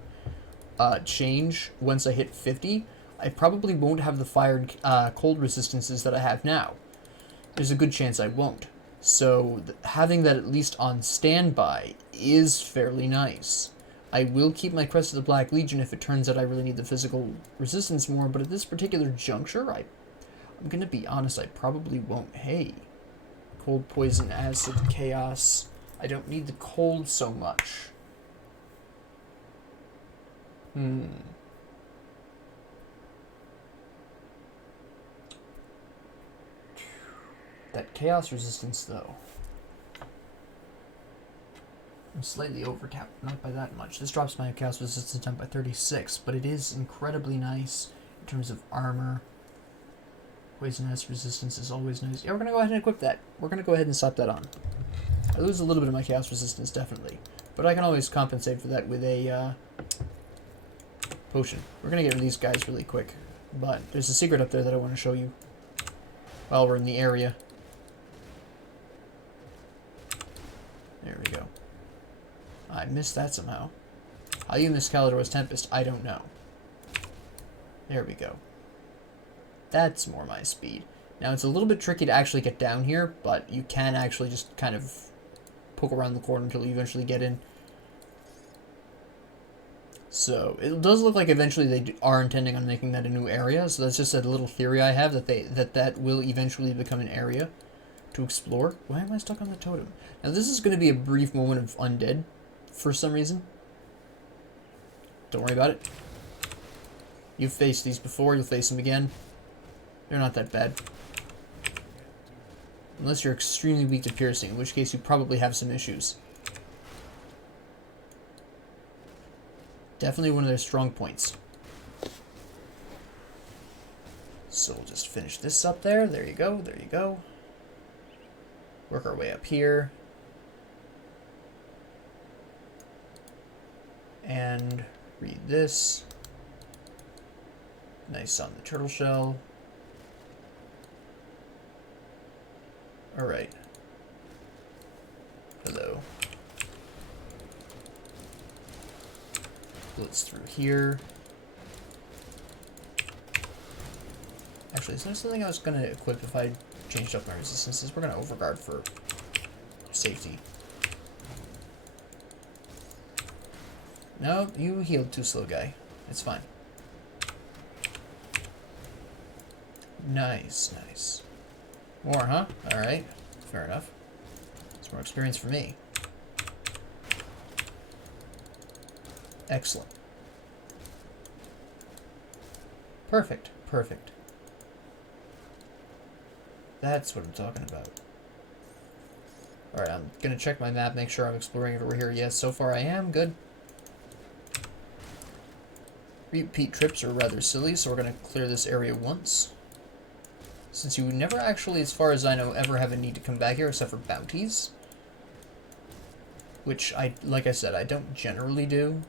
change once I hit 50. I probably won't have the fire and cold resistances that I have now. There's a good chance I won't. So having that at least on standby is fairly nice. I will keep my Crest of the Black Legion if it turns out I really need the physical resistance more, but at this particular juncture, I'm going to be honest, I probably won't. Hey, cold, poison, acid, chaos. I don't need the cold so much. That chaos resistance, though. I'm slightly over-tapped, not by that much. This drops my chaos resistance down by 36, but it is incredibly nice in terms of armor. Poisonous resistance is always nice. Yeah, we're going to go ahead and equip that. We're going to go ahead and slap that on. I lose a little bit of my chaos resistance, definitely, but I can always compensate for that with a potion. We're going to get rid of these guys really quick, but there's a secret up there that I want to show you while we're in the area. There we go. I missed that somehow. How you missed Calidor's Tempest, I don't know. There we go. That's more my speed. Now, it's a little bit tricky to actually get down here, but you can actually just kind of poke around the corner until you eventually get in. So, it does look like eventually they are intending on making that a new area, so that's just a little theory I have, that will eventually become an area to explore. Why am I stuck on the totem? Now, this is going to be a brief moment of undead, for some reason. Don't worry about it. You've faced these before, you'll face them again. They're not that bad. Unless you're extremely weak to piercing, in which case you probably have some issues. Definitely one of their strong points. So we'll just finish this up there. There you go, there you go. Work our way up here. And read this. Nice on the turtle shell. Alright. Hello. Blitz through here. Actually, is there something I was going to equip if I changed up my resistances? We're going to Overguard for safety. No, you healed too slow, guy. It's fine. Nice, nice. More, huh? Alright. Fair enough. It's more experience for me. Excellent. Perfect, perfect. That's what I'm talking about. Alright, I'm gonna check my map, make sure I'm exploring it over here. Yes, so far I am. Good. Repeat trips are rather silly, so we're going to clear this area once. Since you never actually, as far as I know, ever have a need to come back here except for bounties. Which, like I said, I don't generally do.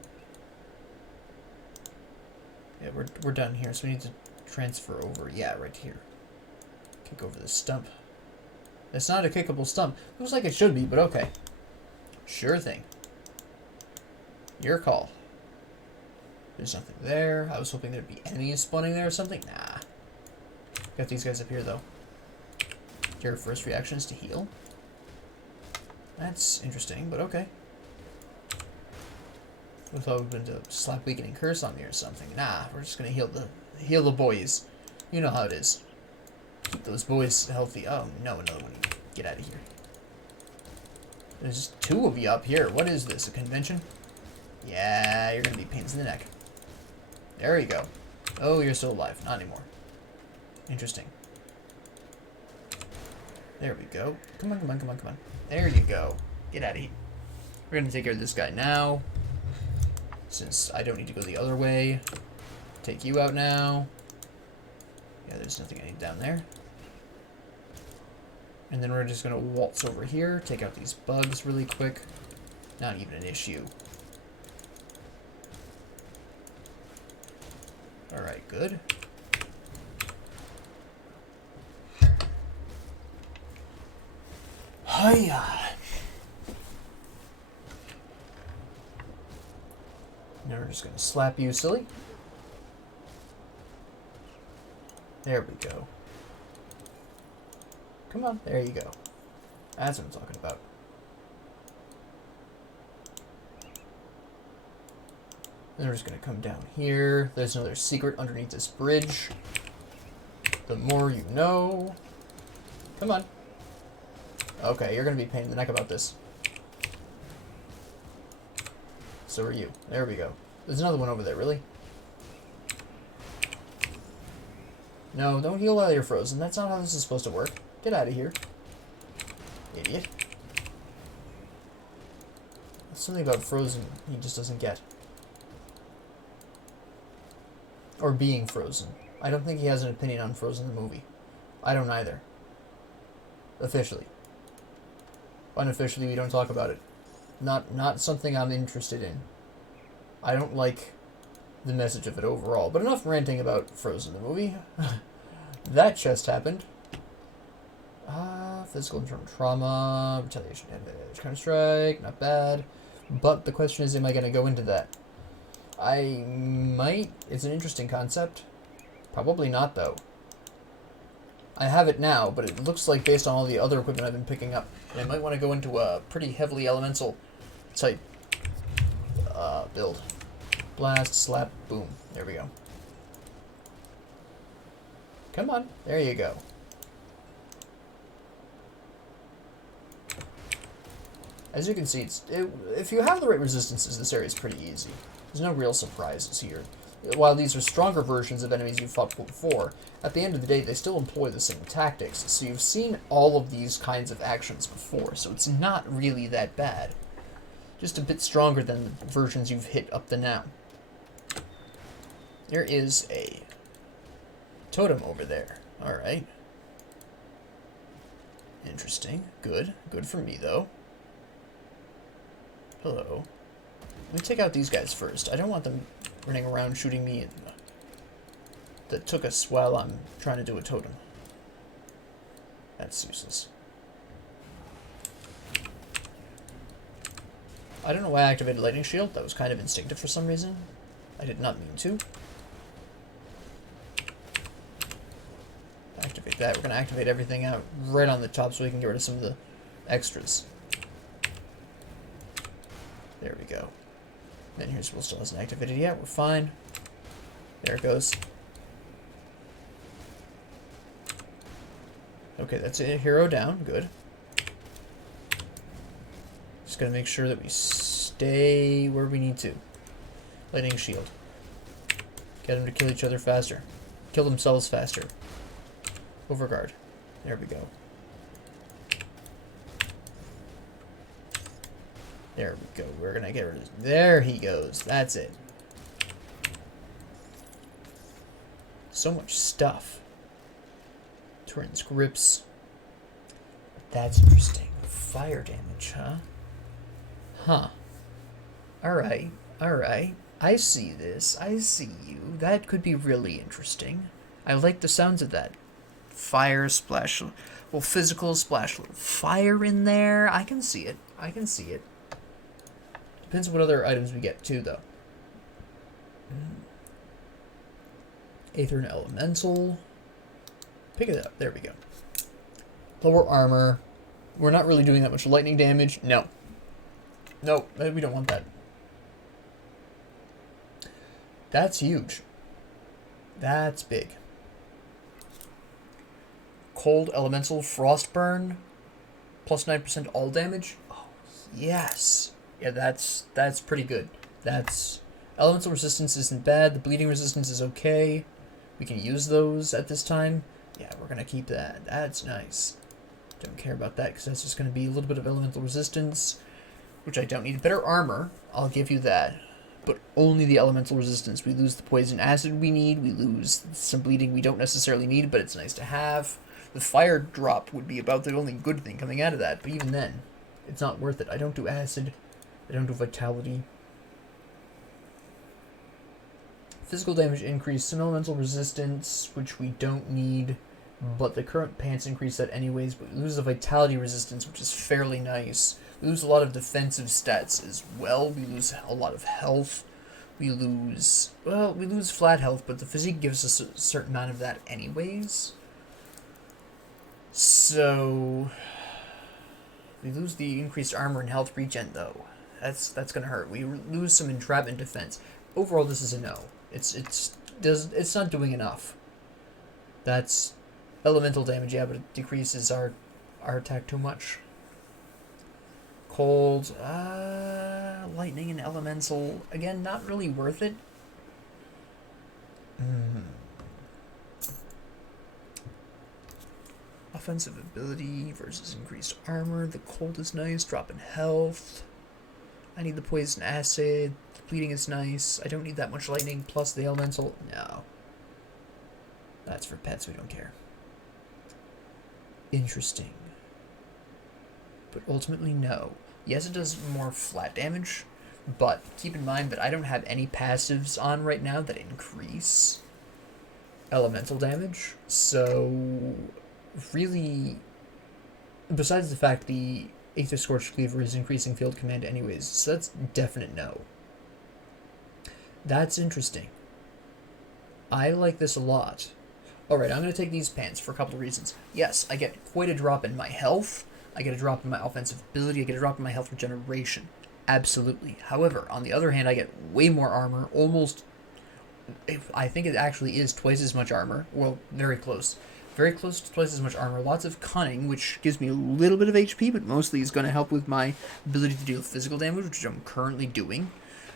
Yeah, we're done here, so we need to transfer over. Yeah, right here. Kick over the stump. It's not a kickable stump. Looks like it should be, but okay. Sure thing. Your call. There's nothing there. I was hoping there'd be enemies spawning there or something. Nah. Got these guys up here, though. Your first reaction is to heal. That's interesting, but okay. I thought we'd been to slap weakening curse on me or something. Nah, we're just gonna heal the boys. You know how it is. Keep those boys healthy. Oh no, another one. Get out of here. There's just 2 of you up here. What is this? A convention? Yeah, you're gonna be pains in the neck. There you go. Oh, you're still alive. Not anymore. Interesting. There we go. Come on, come on, come on, come on. There you go. Get out of here. We're gonna take care of this guy now. Since I don't need to go the other way. Take you out now. Yeah, there's nothing I need down there. And then we're just gonna waltz over here, take out these bugs really quick. Not even an issue. Alright, good. Hiya! Now we're just gonna slap you, silly. There we go. Come on, there you go. That's what I'm talking about. Then we're just gonna come down here. There's another secret underneath this bridge. The more you know. Come on. Okay, you're gonna be a pain in the neck about this. So are you. There we go. There's another one over there, really? No, don't heal while you're frozen. That's not how this is supposed to work. Get out of here. Idiot. There's something about frozen he just doesn't get. Or being frozen. I don't think he has an opinion on Frozen the movie. I don't either. Officially. Unofficially, we don't talk about it. Not something I'm interested in. I don't like the message of it overall. But enough ranting about Frozen the movie. That just happened. Physical internal trauma, retaliation, damage, counter-strike, not bad. But the question is, am I going to go into that? I might. It's an interesting concept. Probably not, though. I have it now, but it looks like based on all the other equipment I've been picking up, I might want to go into a pretty heavily elemental type build. Blast, slap, boom. There we go. Come on. There you go. As you can see, if you have the right resistances, this area is pretty easy. There's no real surprises here. While these are stronger versions of enemies you've fought before, at the end of the day, they still employ the same tactics, so you've seen all of these kinds of actions before, so it's not really that bad. Just a bit stronger than the versions you've hit up to now. There is a totem over there. Alright. Interesting. Good. Good for me, though. Hello. Let me take out these guys first. I don't want them running around shooting me that took us while I'm trying to do a totem. That's useless. I don't know why I activated Lightning Shield. That was kind of instinctive for some reason. I did not mean to. Activate that. We're going to activate everything out right on the top so we can get rid of some of the extras. There we go. Menhir still hasn't activated yet. We're fine. There it goes. Okay, that's it. Hero down. Good. Just gotta make sure that we stay where we need to. Lightning Shield. Get them to kill each other faster. Kill themselves faster. Overguard. There we go. There we go. We're gonna get rid of this. There he goes. That's it. So much stuff. Turns grips. That's interesting. Fire damage, huh? Huh. Alright. Alright. I see this. I see you. That could be really interesting. I like the sounds of that. Fire splash. Well, physical splash. Fire in there. I can see it. I can see it. Depends on what other items we get, too, though. Aether and Elemental. Pick it up. There we go. Lower armor. We're not really doing that much lightning damage. No. No, we don't want that. That's huge. That's big. Cold Elemental Frostburn. Plus 9% all damage. Oh, yes. Yeah, that's pretty good. That's... Elemental resistance isn't bad. The bleeding resistance is okay. We can use those at this time. Yeah, we're going to keep that. That's nice. Don't care about that because that's just going to be a little bit of elemental resistance, which I don't need. Better armor, I'll give you that. But only the elemental resistance. We lose the poison acid we need. We lose some bleeding we don't necessarily need, but it's nice to have. The fire drop would be about the only good thing coming out of that, but even then, it's not worth it. I don't do acid. I don't do vitality. Physical damage increase, some elemental resistance, which we don't need, but the current pants increase that anyways, but we lose the vitality resistance, which is fairly nice. We lose a lot of defensive stats as well. We lose a lot of health. We lose flat health, but the physique gives us a certain amount of that anyways. So we lose the increased armor and health regen though. That's gonna hurt. We lose some entrapment defense. Overall, this is a no. It's not doing enough. That's elemental damage, yeah, but it decreases our attack too much. Cold, lightning and elemental, again, not really worth it. Offensive ability versus increased armor. The cold is nice, drop in health. I need the poison acid. The bleeding is nice. I don't need that much lightning plus the elemental. No. That's for pets, we don't care. Interesting. But ultimately, no. Yes, it does more flat damage, but keep in mind that I don't have any passives on right now that increase elemental damage. So, really, besides the fact the Aether Scorched Cleaver is increasing field command anyways, so that's definite no. That's interesting. I like this a lot. Alright, I'm going to take these pants for a couple of reasons. Yes, I get quite a drop in my health. I get a drop in my offensive ability. I get a drop in my health regeneration. Absolutely. However, on the other hand, I get way more armor. Almost, I think it actually is twice as much armor. Well, very close. Very close to twice as much armor. Lots of cunning, which gives me a little bit of HP, but mostly is going to help with my ability to deal physical damage, which I'm currently doing.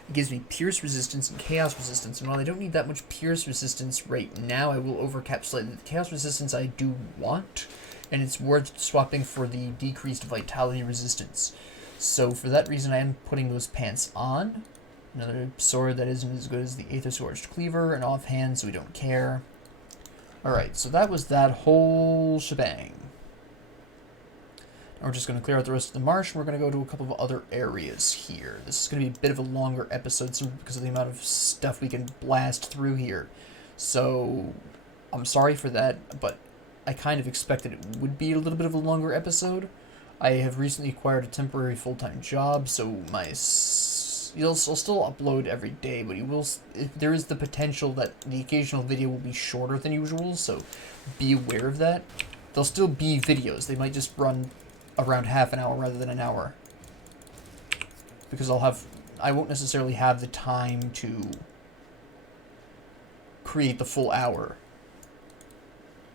It gives me pierce resistance and chaos resistance, and while I don't need that much pierce resistance right now, I will overcap slightly. The chaos resistance I do want, and it's worth swapping for the decreased vitality resistance. So for that reason, I am putting those pants on. Another sword that isn't as good as the Aether Scorched Cleaver, and offhand, so we don't care. Alright, so that was that whole shebang. Now we're just going to clear out the rest of the marsh, and we're going to go to a couple of other areas here. This is going to be a bit of a longer episode because of the amount of stuff we can blast through here. So, I'm sorry for that, but I kind of expected it would be a little bit of a longer episode. I have recently acquired a temporary full-time job, so I'll still upload every day, but there is the potential that the occasional video will be shorter than usual, so be aware of that. There'll still be videos. They might just run around half an hour rather than an hour, because I won't necessarily have the time to create the full hour.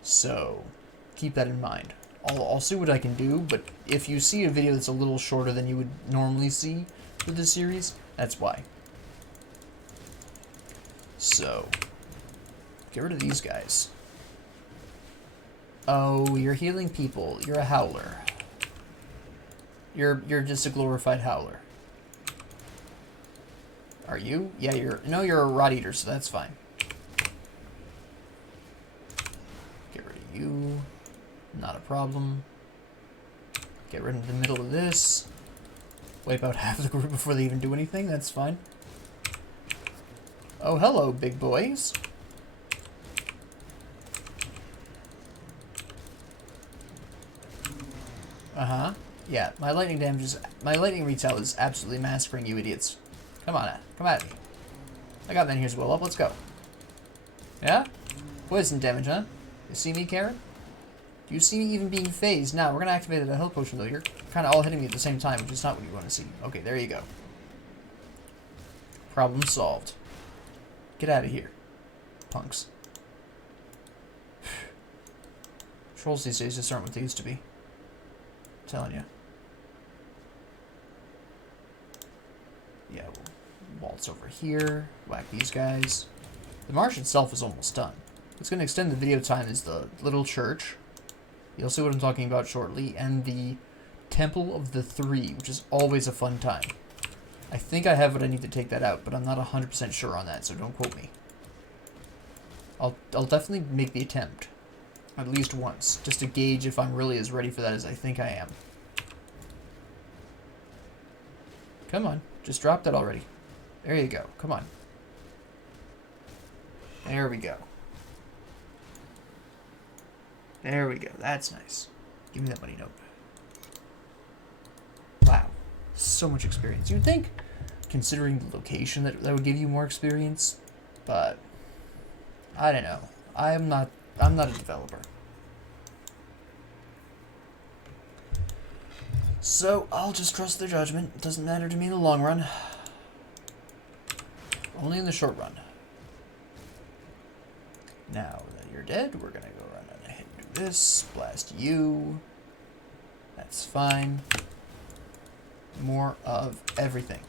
So keep that in mind. I'll see what I can do, but if you see a video that's a little shorter than you would normally see for this series, that's why. So, get rid of these guys. Oh, you're healing people. You're a howler. You're just a glorified howler. Are you? Yeah, you're a rot eater, so that's fine. Get rid of you. Not a problem. Get rid of the middle of this. Wipe out half the group before they even do anything. That's fine. Oh, hello, big boys. Uh-huh. Yeah, my lightning retail is absolutely massacring you idiots. Come on, come at me. I got Menhir's Will up. Let's go. Yeah? Poison damage, huh? You see me, Karen? Do you see me even being phased? Now, we're going to activate the health potion, though. You're kind of all hitting me at the same time, which is not what you want to see. Okay, there you go. Problem solved. Get out of here, punks. Trolls these days just aren't what they used to be. I'm telling you. Yeah, we'll waltz over here, whack these guys. The marsh itself is almost done. What's going to extend the video time is the little church. You'll see what I'm talking about shortly, and the Temple of the Three, which is always a fun time. I think I have what I need to take that out, but I'm not 100% sure on that, so don't quote me. I'll definitely make the attempt. At least once, just to gauge if I'm really as ready for that as I think I am. Come on, just drop that already. There you go, come on. There we go. There we go, that's nice. Give me that money note. Wow, so much experience. You'd think, considering the location, that would give you more experience, but I don't know. I'm not a developer. So, I'll just trust their judgment. It doesn't matter to me in the long run. Only in the short run. Now that you're dead, we're gonna go run ahead and do this. Blast you. That's fine. More of everything.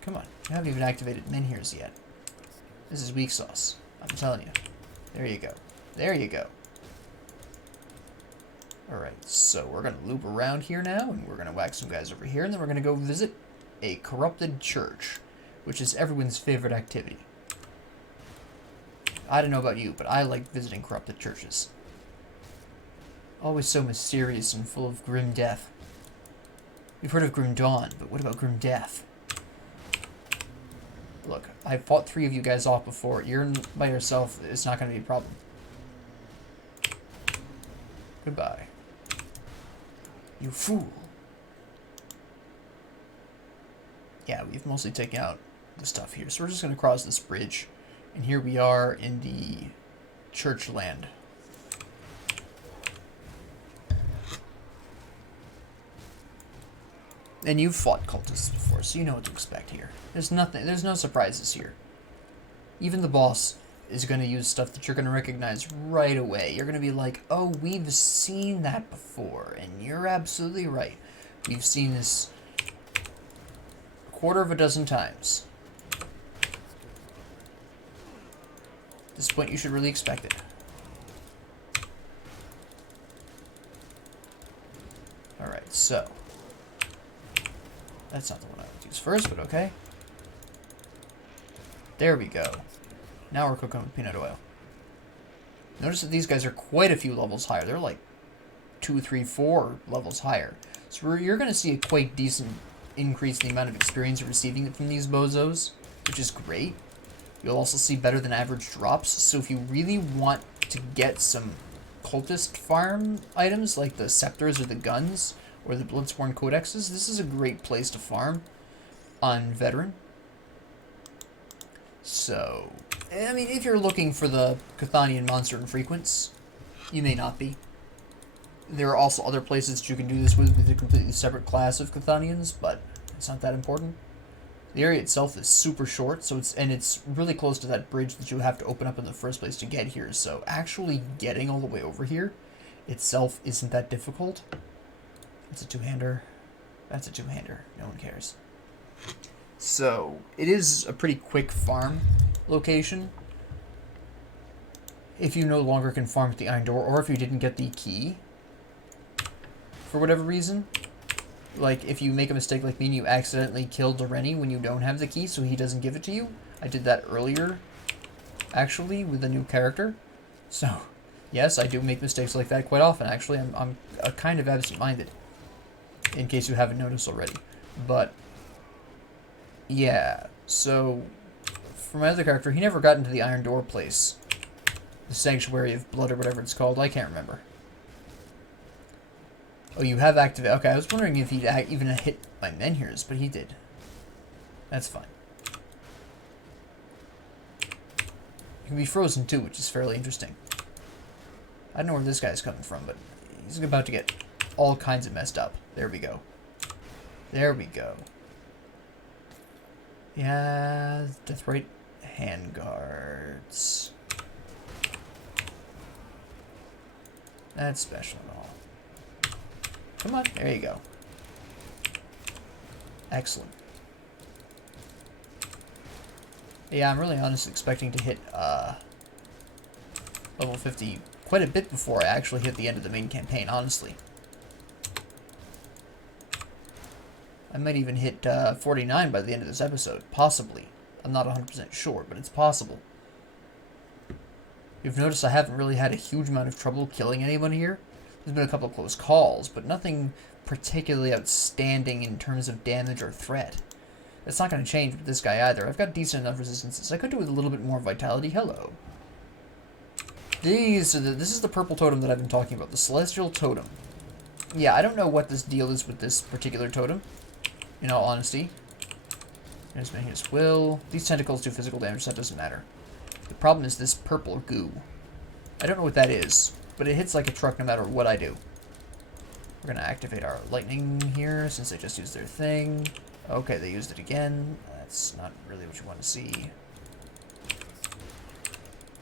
Come on. You haven't even activated Menhirs yet. This is weak sauce. I'm telling you. There you go. There you go. Alright, so we're going to loop around here now, and we're going to whack some guys over here, and then we're going to go visit a corrupted church, which is everyone's favorite activity. I don't know about you, but I like visiting corrupted churches. Always so mysterious and full of grim death. You've heard of Grim Dawn, but what about Grim Death? Look, I fought 3 of you guys off before. You're by yourself. It's not going to be a problem. Goodbye. You fool. Yeah, we've mostly taken out the stuff here. So we're just going to cross this bridge. And here we are in the church land. And you've fought cultists before, so you know what to expect here. There's no surprises here. Even the boss is going to use stuff that you're going to recognize right away. You're going to be like, oh, we've seen that before. And you're absolutely right. We've seen this a quarter of a dozen times. At this point, you should really expect it. Alright, so. That's not the one I would use first, but okay. There we go. Now we're cooking with peanut oil. Notice that these guys are quite a few levels higher. They're like 2, 3, 4 levels higher. So you're going to see a quite decent increase in the amount of experience you're receiving from these bozos, which is great. You'll also see better than average drops. So if you really want to get some cultist farm items, like the scepters or the guns, or the Bloodsworn Codexes, this is a great place to farm on Veteran. So, I mean, if you're looking for the Chthonian monster infrequents, you may not be. There are also other places that you can do this with a completely separate class of Chthonians, but it's not that important. The area itself is super short, so it's really close to that bridge that you have to open up in the first place to get here. So actually getting all the way over here itself isn't that difficult. That's a two-hander. That's a two-hander. No one cares. So, it is a pretty quick farm location. If you no longer can farm at the Iron Door, or if you didn't get the key, for whatever reason. Like, if you make a mistake like me and you accidentally killed Rennie when you don't have the key, so he doesn't give it to you. I did that earlier, actually, with a new character. So, yes, I do make mistakes like that quite often, actually. I'm kind of absent-minded, in case you haven't noticed already. But, yeah, so, for my other character, he never got into the Iron Door place. The Sanctuary of Blood, or whatever it's called. I can't remember. Oh, you have activated. Okay, I was wondering if he'd even hit my Menhirs, but he did. That's fine. He can be frozen too, which is fairly interesting. I don't know where this guy's coming from, but he's about to get all kinds of messed up. There we go. There we go. Yeah, Deathrite handguards. That's special and all. Come on, there you go. Excellent. Yeah, I'm really honestly expecting to hit level 50 quite a bit before I actually hit the end of the main campaign, honestly. I might even hit 49 by the end of this episode, possibly. I'm not 100% sure, but it's possible. You've noticed I haven't really had a huge amount of trouble killing anyone here. There's been a couple of close calls, but nothing particularly outstanding in terms of damage or threat. That's not going to change with this guy either. I've got decent enough resistances. I could do with a little bit more vitality. Hello. This is the purple totem that I've been talking about, the Celestial Totem. Yeah, I don't know what this deal is with this particular totem, in all honesty. There's Menhir's Will. These tentacles do physical damage, so that doesn't matter. The problem is this purple goo. I don't know what that is, but it hits like a truck no matter what I do. We're going to activate our lightning here, since they just used their thing. Okay, they used it again. That's not really what you want to see.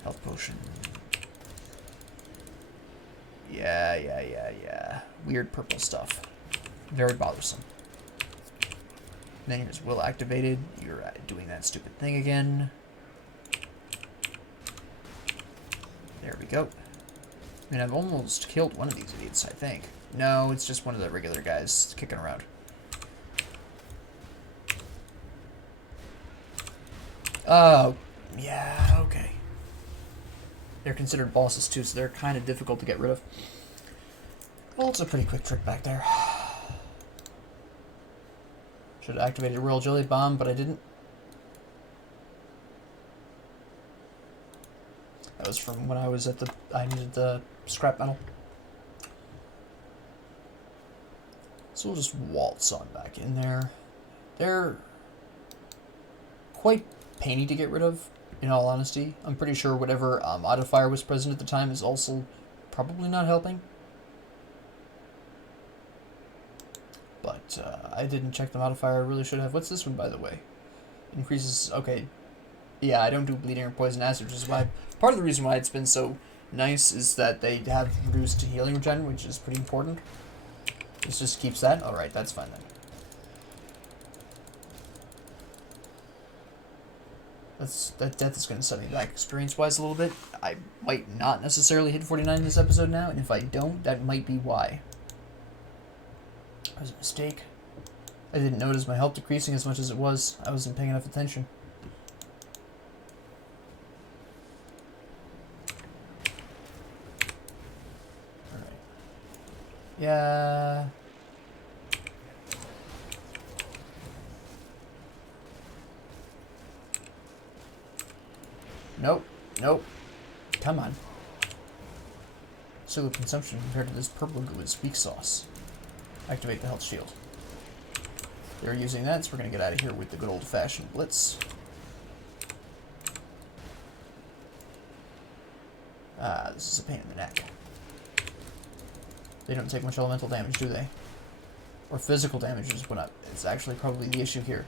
Health potion. Yeah. Weird purple stuff. Very bothersome. And then here's Will activated. You're doing that stupid thing again. There we go. I mean, I've almost killed one of these idiots, I think. No, it's just one of the regular guys kicking around. Oh, yeah, okay. They're considered bosses too, so they're kind of difficult to get rid of. Well, it's a pretty quick trick back there. Should have activated a Royal Jelly Bomb, but I didn't. That was from when I was at the... I needed the scrap metal. So we'll just waltz on back in there. They're quite painy to get rid of, in all honesty. I'm pretty sure whatever modifier was present at the time is also probably not helping. But I didn't check the modifier. I really should have. What's this one, by the way? Increases... Okay. Yeah, I don't do bleeding or poison acid, which is why... Part of the reason why it's been so nice is that they have reduced healing regen, which is pretty important. This just keeps that? Alright, that's fine then. That death is going to set me back experience-wise a little bit. I might not necessarily hit 49 in this episode now, and if I don't, that might be why. That was a mistake. I didn't notice my health decreasing as much as it was. I wasn't paying enough attention. Alright. Yeah... Nope. Nope. Come on. Silver consumption compared to this purple goo is weak sauce. Activate the health shield. They're using that, so we're going to get out of here with the good old-fashioned blitz. Ah, this is a pain in the neck. They don't take much elemental damage, do they? Or physical damage is what it's actually probably the issue here.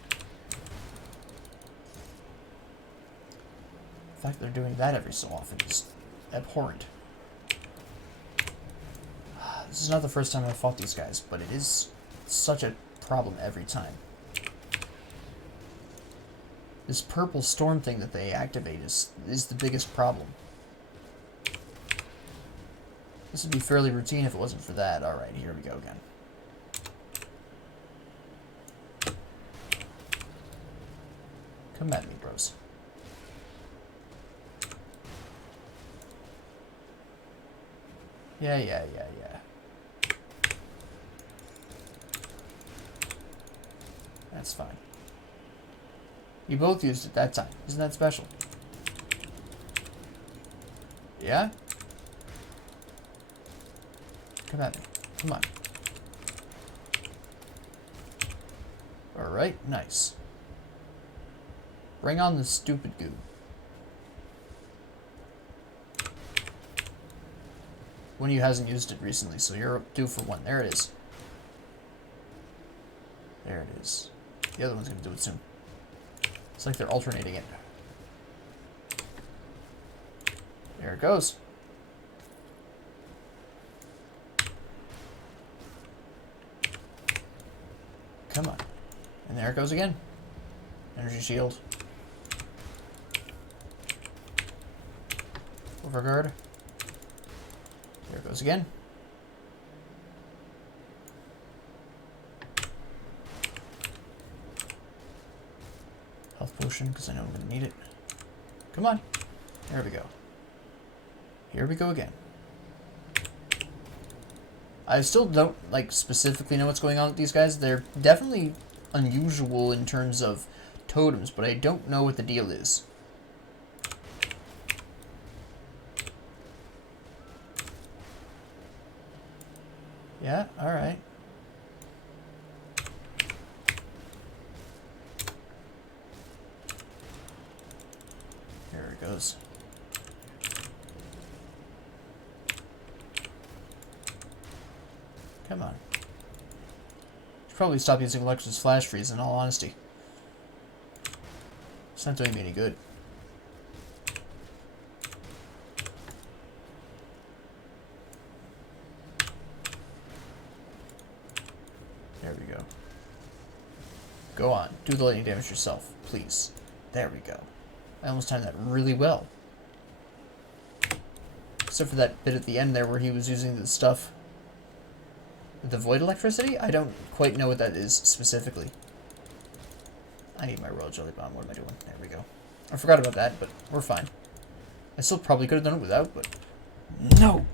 The fact that they're doing that every so often is abhorrent. This is not the first time I've fought these guys, but it is such a problem every time. This purple storm thing that they activate is the biggest problem. This would be fairly routine if it wasn't for that. Alright, here we go again. Come at me, bros. Yeah. That's fine. You both used it that time. Isn't that special? Yeah? Come at me. Come on. Alright, nice. Bring on the stupid goo. One of you hasn't used it recently, so you're due for one. There it is. There it is. The other one's gonna do it soon. It's like they're alternating it. There it goes. Come on. And there it goes again. Energy shield. Overguard. There it goes again. Health potion, because I know I'm going to need it. Come on. There we go. Here we go again. I still don't, like, specifically know what's going on with these guys. They're definitely unusual in terms of totems, but I don't know what the deal is. Yeah, alright. Here it goes. Come on. Should probably stop using Alexa's flash freeze, in all honesty. It's not doing me any good. There we go. Go on. Do the lightning damage yourself, please. There we go. I almost timed that really well. Except for that bit at the end there where he was using the stuff with the void electricity? I don't quite know what that is specifically. I need my royal jelly bomb. What am I doing? There we go. I forgot about that, but we're fine. I still probably could have done it without, but no!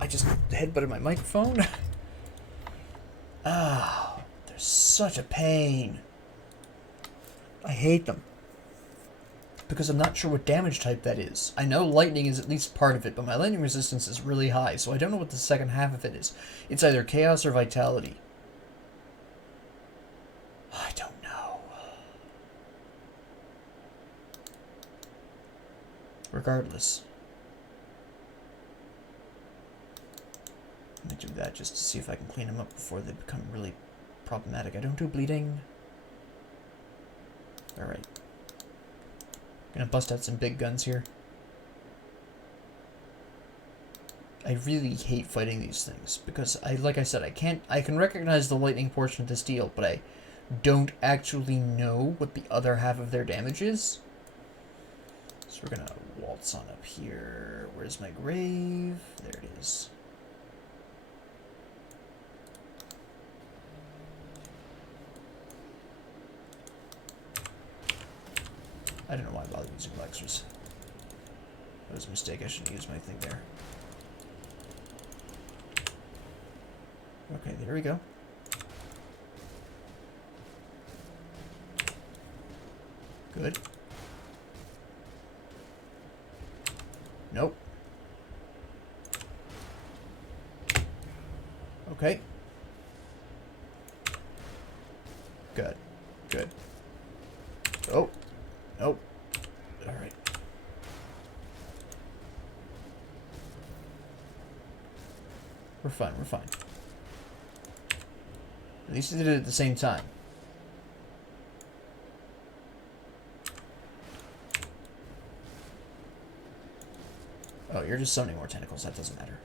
I just headbutted my microphone. Ah, they're such a pain. I hate them. Because I'm not sure what damage type that is. I know lightning is at least part of it, but my lightning resistance is really high, so I don't know what the second half of it is. It's either chaos or vitality. I don't know. Regardless. Let me do that just to see if I can clean them up before they become really problematic. I don't do bleeding. Alright. Gonna bust out some big guns here. I really hate fighting these things because like I said, I can recognize the lightning portion of this deal, but I don't actually know what the other half of their damage is. So we're gonna waltz on up here. Where's my grave? There it is. I don't know why I bothered using Lexers. That was a mistake. I shouldn't use my thing there. Okay, there we go. Good. Nope. Okay. Good. Good. Oh. Nope. Alright. We're fine, we're fine. At least we did it at the same time. Oh, you're just summoning more tentacles, that doesn't matter.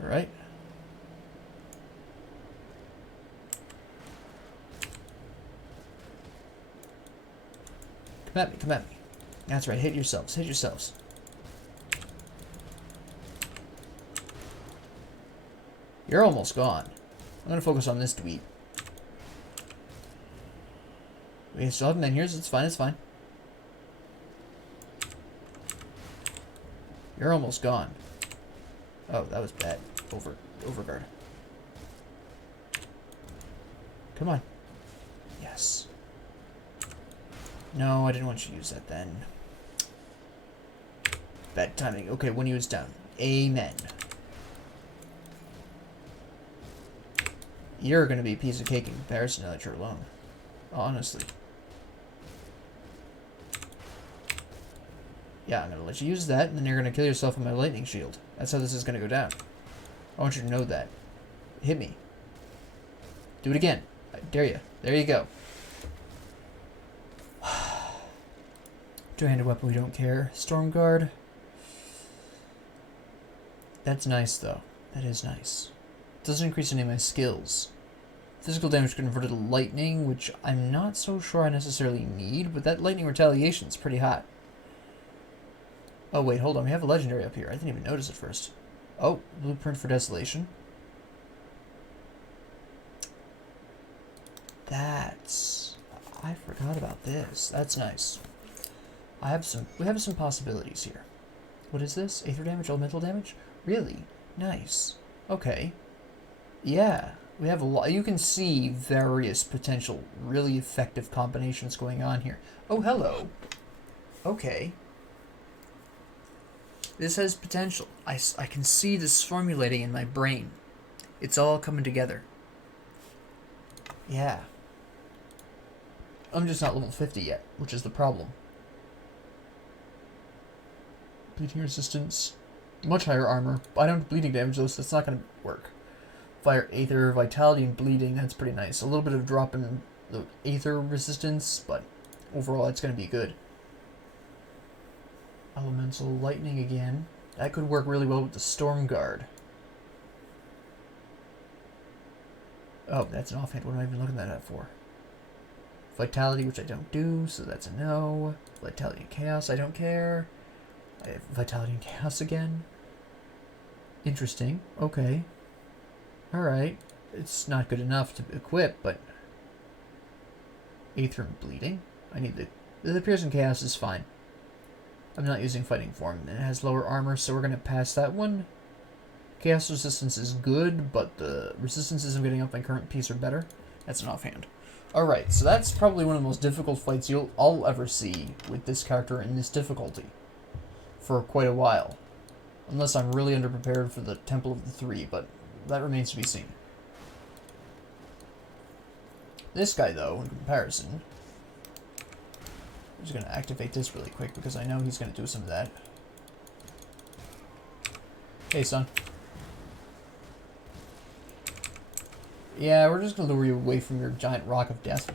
Alright. Come at me, come at me. That's right, hit yourselves, hit yourselves. You're almost gone. I'm gonna focus on this dweeb. We still have menhirs, it's fine, it's fine. You're almost gone. Oh, that was bad. Overguard. Come on. Yes. No, I didn't want you to use that then. Bad timing. Okay, when he was down. Amen. You're gonna be a piece of cake in comparison now that you're alone. Honestly. Yeah, I'm gonna let you use that, and then you're gonna kill yourself with my lightning shield. That's how this is gonna go down. I want you to know that. Hit me. Do it again. I dare you. There you go. Two-handed weapon, we don't care. Stormguard. That's nice, though. That is nice. Doesn't increase any of my skills. Physical damage converted to lightning, which I'm not so sure I necessarily need, but that lightning retaliation is pretty hot. Oh, wait, hold on. We have a legendary up here. I didn't even notice it first. Oh, blueprint for Desolation. That's... I forgot about this. That's nice. We have some possibilities here. What is this? Aether damage, elemental damage? Really? Nice. Okay. Yeah. We have a lot. You can see various potential really effective combinations going on here. Oh, hello. Okay. This has potential. I can see this formulating in my brain. It's all coming together. Yeah. I'm just not level 50 yet, which is the problem. Bleeding resistance. Much higher armor. I don't have bleeding damage though, so that's not going to work. Fire, Aether, Vitality, and Bleeding. That's pretty nice. A little bit of drop in the Aether resistance, but overall that's going to be good. Elemental Lightning again. That could work really well with the Stormguard. Oh, that's an offhand. What am I even looking at that for? Vitality, which I don't do, so that's a no. Vitality and Chaos, I don't care. I have Vitality and Chaos again. Interesting. Okay. Alright. It's not good enough to equip, but... Aether and Bleeding? I need the Piercing Chaos is fine. I'm not using Fighting Form. It has lower armor, so we're going to pass that one. Chaos Resistance is good, but the resistances I'm getting off my current piece are better. That's an offhand. Alright, so that's probably one of the most difficult fights I'll ever see with this character in this difficulty. For quite a while. Unless I'm really underprepared for the Temple of the Three, but that remains to be seen. This guy, though, in comparison... I'm just going to activate this really quick because I know he's going to do some of that. Hey, son. Yeah, we're just going to lure you away from your giant rock of death.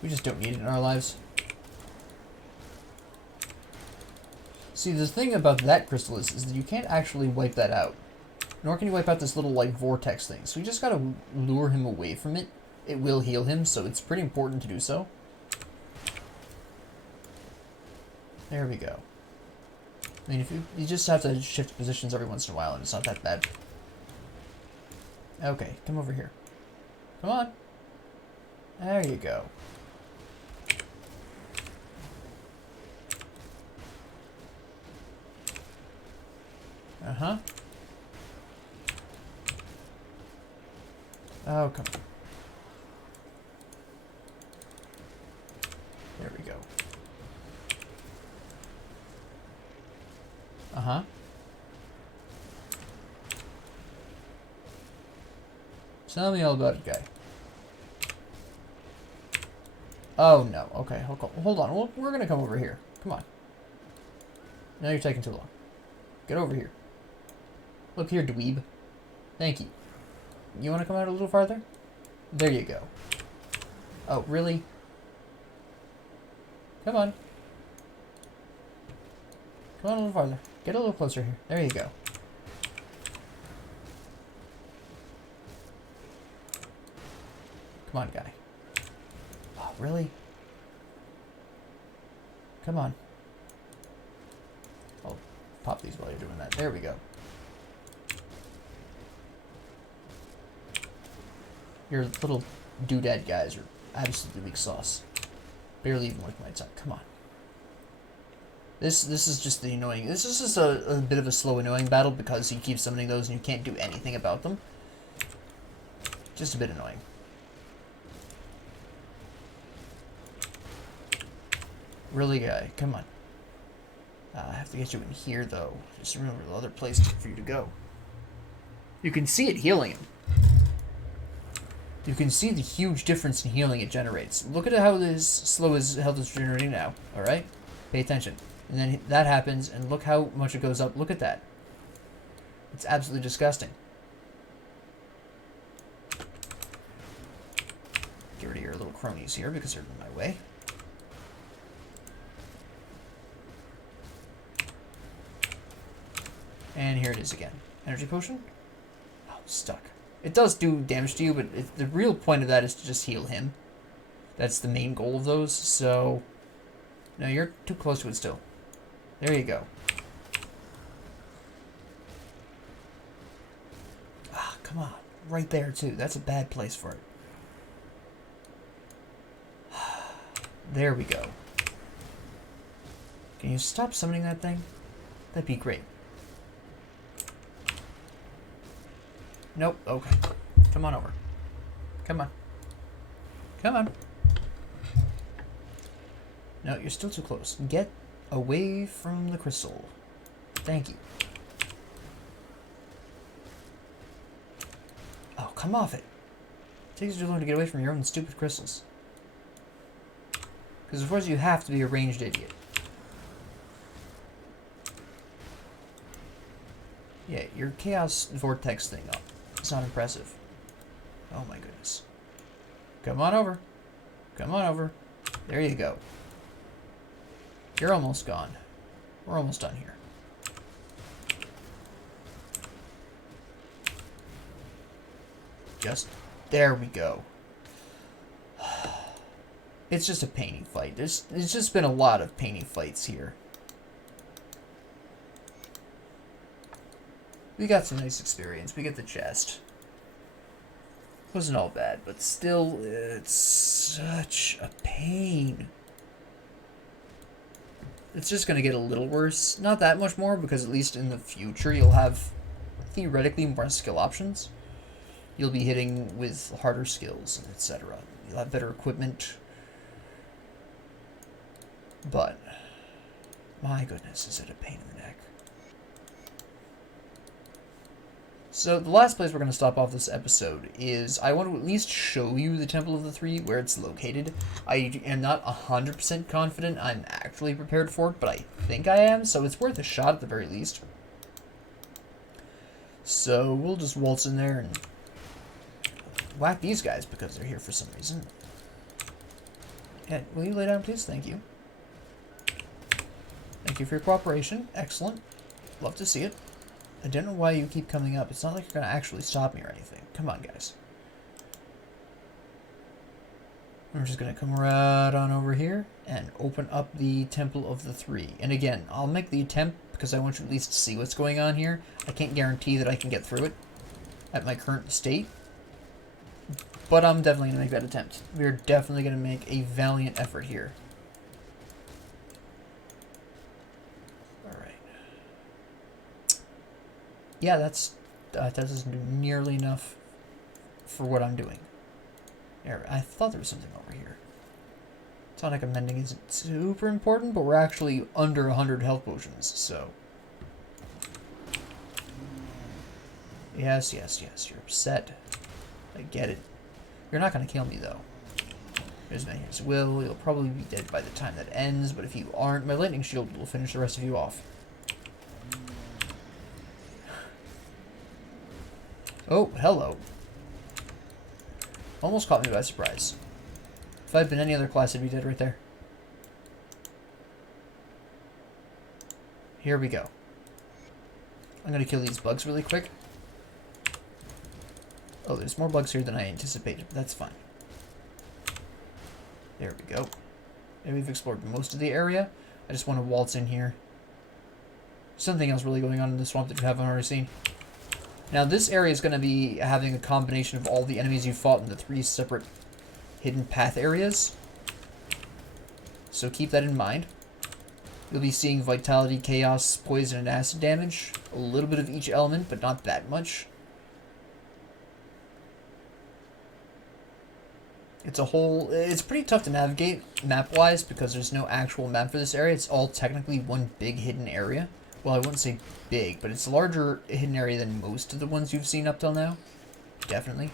We just don't need it in our lives. See, the thing about that crystal is that you can't actually wipe that out. Nor can you wipe out this little, like, vortex thing. So we just gotta lure him away from it. It will heal him, so it's pretty important to do so. There we go. I mean, if you just have to shift positions every once in a while, and it's not that bad. Okay, come over here. Come on. There you go. Uh-huh. Oh, come on. There we go. Uh-huh. Tell me all about it, guy. Oh, no. Okay, hold on. We're gonna come over here. Come on. Now you're taking too long. Get over here. Look here, dweeb. Thank you. You want to come out a little farther? There you go. Oh, really? Come on. Come on a little farther. Get a little closer here. There you go. Come on, guy. Oh, really? Come on. I'll pop these while you're doing that. There we go. Your little doodad guys are absolutely weak sauce. Barely even worth my time. Come on. This is just the annoying... This is just a bit of a slow, annoying battle because he keeps summoning those and you can't do anything about them. Just a bit annoying. Really, guy? Come on. I have to get you in here, though. Just remember the other place for you to go. You can see it healing him. You can see the huge difference in healing it generates. Look at how slow his health is generating now, alright? Pay attention. And then that happens, and look how much it goes up. Look at that. It's absolutely disgusting. Get rid of your little cronies here because they're in my way. And here it is again. Energy potion? Oh, stuck. It does do damage to you, but the real point of that is to just heal him. That's the main goal of those, so... No, you're too close to it still. There you go. Ah, come on. Right there, too. That's a bad place for it. There we go. Can you stop summoning that thing? That'd be great. Nope. Okay. Come on over. Come on. Come on. No, you're still too close. Get away from the crystal. Thank you. Oh, come off it. It takes you too long to get away from your own stupid crystals. Because of course you have to be a ranged idiot. Yeah, your chaos vortex thing up. It's not impressive. Oh my goodness. Come on over. Come on over. There you go. You're almost gone. We're almost done here. Just... there we go. It's just a painting fight. There's just been a lot of painting fights here. We got some nice experience. We get the chest. Wasn't all bad, but still, it's such a pain. It's just going to get a little worse. Not that much more, because at least in the future you'll have theoretically more skill options. You'll be hitting with harder skills, etc. You'll have better equipment. But, my goodness, is it a pain in the neck. So the last place we're going to stop off this episode is, I want to at least show you the Temple of the Three, where it's located. I am not 100% confident I'm actually prepared for it, but I think I am, so it's worth a shot at the very least. So we'll just waltz in there and whack these guys because they're here for some reason. Yeah, will you lay down, please? Thank you. Thank you for your cooperation. Excellent. Love to see it. I don't know why you keep coming up. It's not like you're going to actually stop me or anything. Come on, guys. We're just going to come right on over here and open up the Temple of the Three. And again, I'll make the attempt because I want you at least to see what's going on here. I can't guarantee that I can get through it at my current state. But I'm definitely going to make that attempt. We're definitely going to make a valiant effort here. Yeah, that isn't nearly enough for what I'm doing. There, I thought there was something over here. Tonic amending isn't super important, but we're actually under 100 health potions, so... Yes, you're upset. I get it. You're not going to kill me, though. There's Menhir's will. You'll probably be dead by the time that ends, but if you aren't, my lightning shield will finish the rest of you off. Oh, hello. Almost caught me by surprise. If I'd been any other class, I'd be dead right there. Here we go. I'm going to kill these bugs really quick. Oh, there's more bugs here than I anticipated, but that's fine. There we go. And we've explored most of the area. I just want to waltz in here. Something else really going on in the swamp that you haven't already seen. Now, this area is going to be having a combination of all the enemies you fought in the 3 separate hidden path areas. So keep that in mind. You'll be seeing vitality, chaos, poison, and acid damage. A little bit of each element, but not that much. It's pretty tough to navigate map-wise because there's no actual map for this area. It's all technically one big hidden area. Well, I wouldn't say big, but it's a larger hidden area than most of the ones you've seen up till now. Definitely.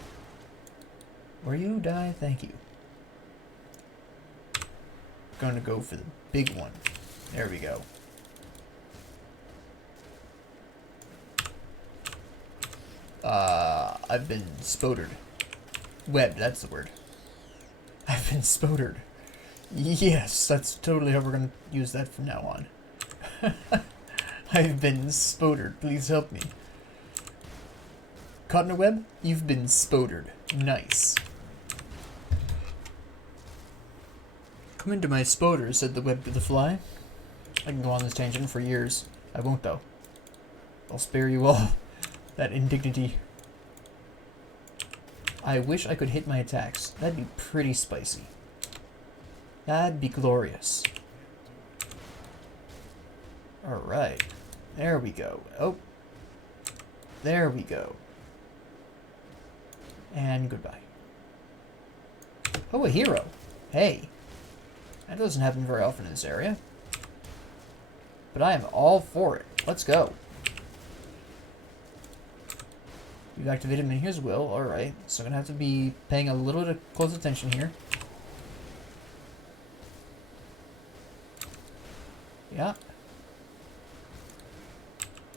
Where you die, thank you. Going to go for the big one. There we go. I've been spodered. Webbed, that's the word. I've been spodered. Yes, that's totally how we're gonna use that from now on. I've been spodered. Please help me. Caught in a web? You've been spodered. Nice. Come into my spoder, said the web to the fly. I can go on this tangent for years. I won't, though. I'll spare you all that indignity. I wish I could hit my attacks. That'd be pretty spicy. That'd be glorious. Alright. There we go. Oh. There we go. And goodbye. Oh, a hero. Hey. That doesn't happen very often in this area. But I am all for it. Let's go. You've activated Menhir's will. Alright. So I'm going to have to be paying a little bit of close attention here. Yeah.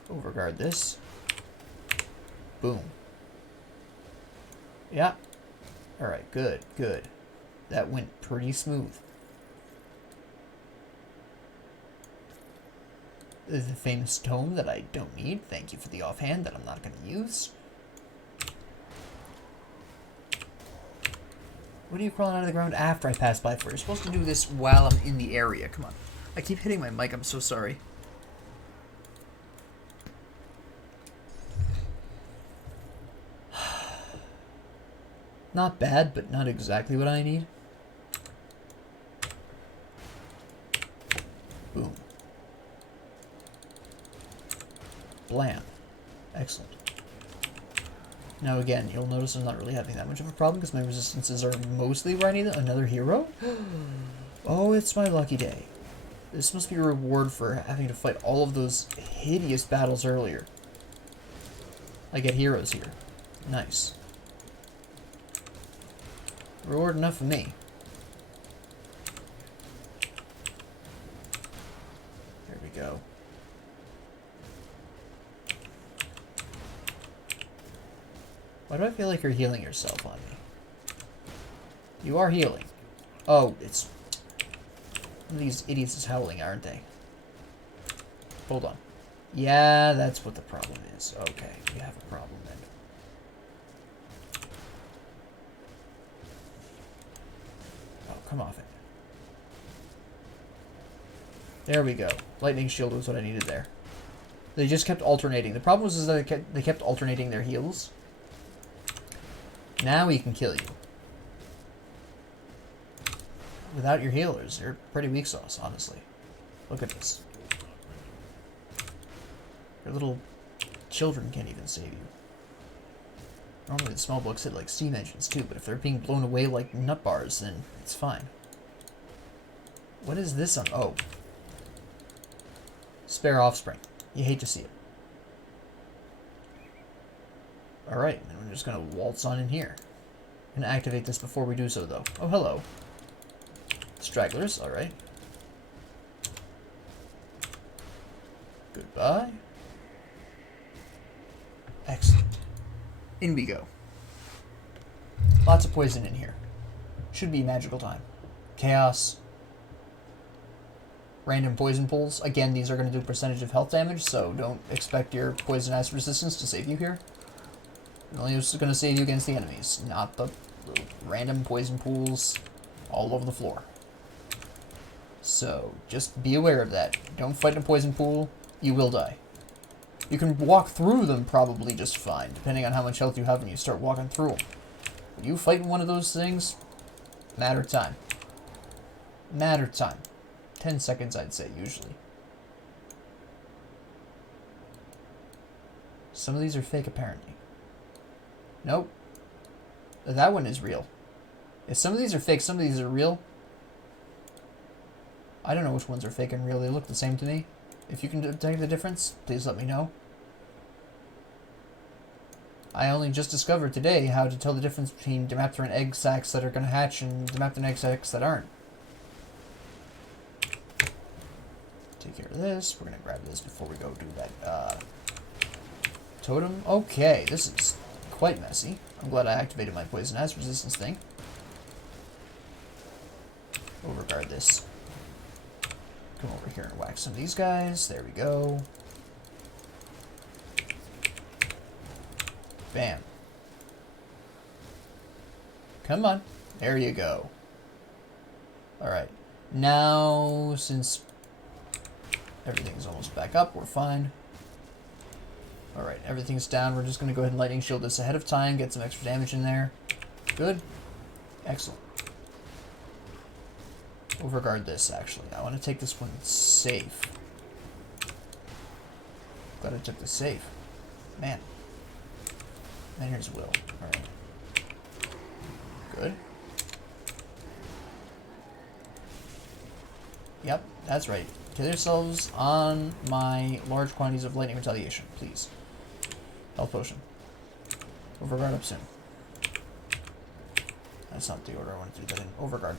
Overguard this. Boom. Yeah. Alright, good, good. That went pretty smooth. The famous tome that I don't need. Thank you for the offhand that I'm not going to use. What are you crawling out of the ground after I pass by for? You're supposed to do this while I'm in the area. Come on. I keep hitting my mic. I'm so sorry. Not bad, but not exactly what I need. Boom. Blam. Excellent. Now again, you'll notice I'm not really having that much of a problem because my resistances are mostly where I need another hero. Oh, it's my lucky day. This must be a reward for having to fight all of those hideous battles earlier. I get heroes here. Nice. Reward enough for me. There we go. Why do I feel like you're healing yourself on me? You are healing. Oh, it's... These idiots is howling, aren't they? Hold on. Yeah, that's what the problem is. Okay, you have a problem then. Oh, come off it. There we go. Lightning shield was what I needed there. They just kept alternating. The problem was is that they kept alternating their heals. Now we can kill you. Without your healers, you're pretty weak sauce, honestly. Look at this. Your little children can't even save you. Normally the small books hit like steam engines too, but if they're being blown away like nut bars, then it's fine. What is this on? Oh. Spare offspring. You hate to see it. Alright, then we're just gonna waltz on in here. And activate this before we do so, though. Oh, hello. Stragglers, alright. Goodbye. Excellent. In we go. Lots of poison in here. Should be magical time. Chaos. Random poison pools. Again, these are going to do percentage of health damage, so don't expect your poison acid resistance to save you here. It only is going to save you against the enemies, not the random poison pools all over the floor. So, just be aware of that. Don't fight in a poison pool, you will die. You can walk through them probably just fine, depending on how much health you have when you start walking through them. When you fight in one of those things, matter of time. Matter of time. 10 seconds, I'd say, usually. Some of these are fake, apparently. Nope. That one is real. If some of these are fake, some of these are real. I don't know which ones are fake and real. They look the same to me. If you can detect the difference, please let me know. I only just discovered today how to tell the difference between Dimapteran egg sacs that are going to hatch and Dimapteran egg sacs that aren't. Take care of this. We're going to grab this before we go do that Totem. Okay, this is quite messy. I'm glad I activated my poison ice resistance thing. Overguard this. Come over here and whack some of these guys. There we go. Bam. Come on. There you go. Alright. Now, since everything's almost back up, we're fine. Alright, everything's down. We're just going to go ahead and lightning shield this ahead of time, get some extra damage in there. Good. Excellent. Overguard this, actually. I want to take this one safe. Glad I took the safe. Man. And here's Will. Alright. Good. Yep, that's right. Kill yourselves on my large quantities of lightning retaliation, please. Health potion. Overguard up soon. That's not the order I wanted to do that in. Overguard.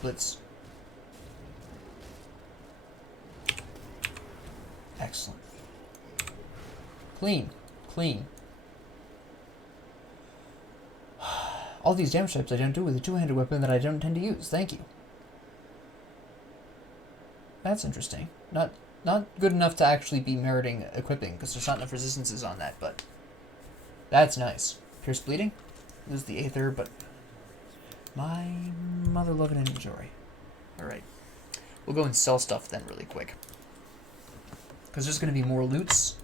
Blitz. Excellent. Clean. Clean. All these damage types I don't do with a two-handed weapon that I don't tend to use. Thank you. That's interesting. Not good enough to actually be meriting equipping, because there's not enough resistances on that, but that's nice. Pierce bleeding. Lose the Aether, but my mother-loving inventory. Alright. We'll go and sell stuff then really quick. Because there's going to be more loots,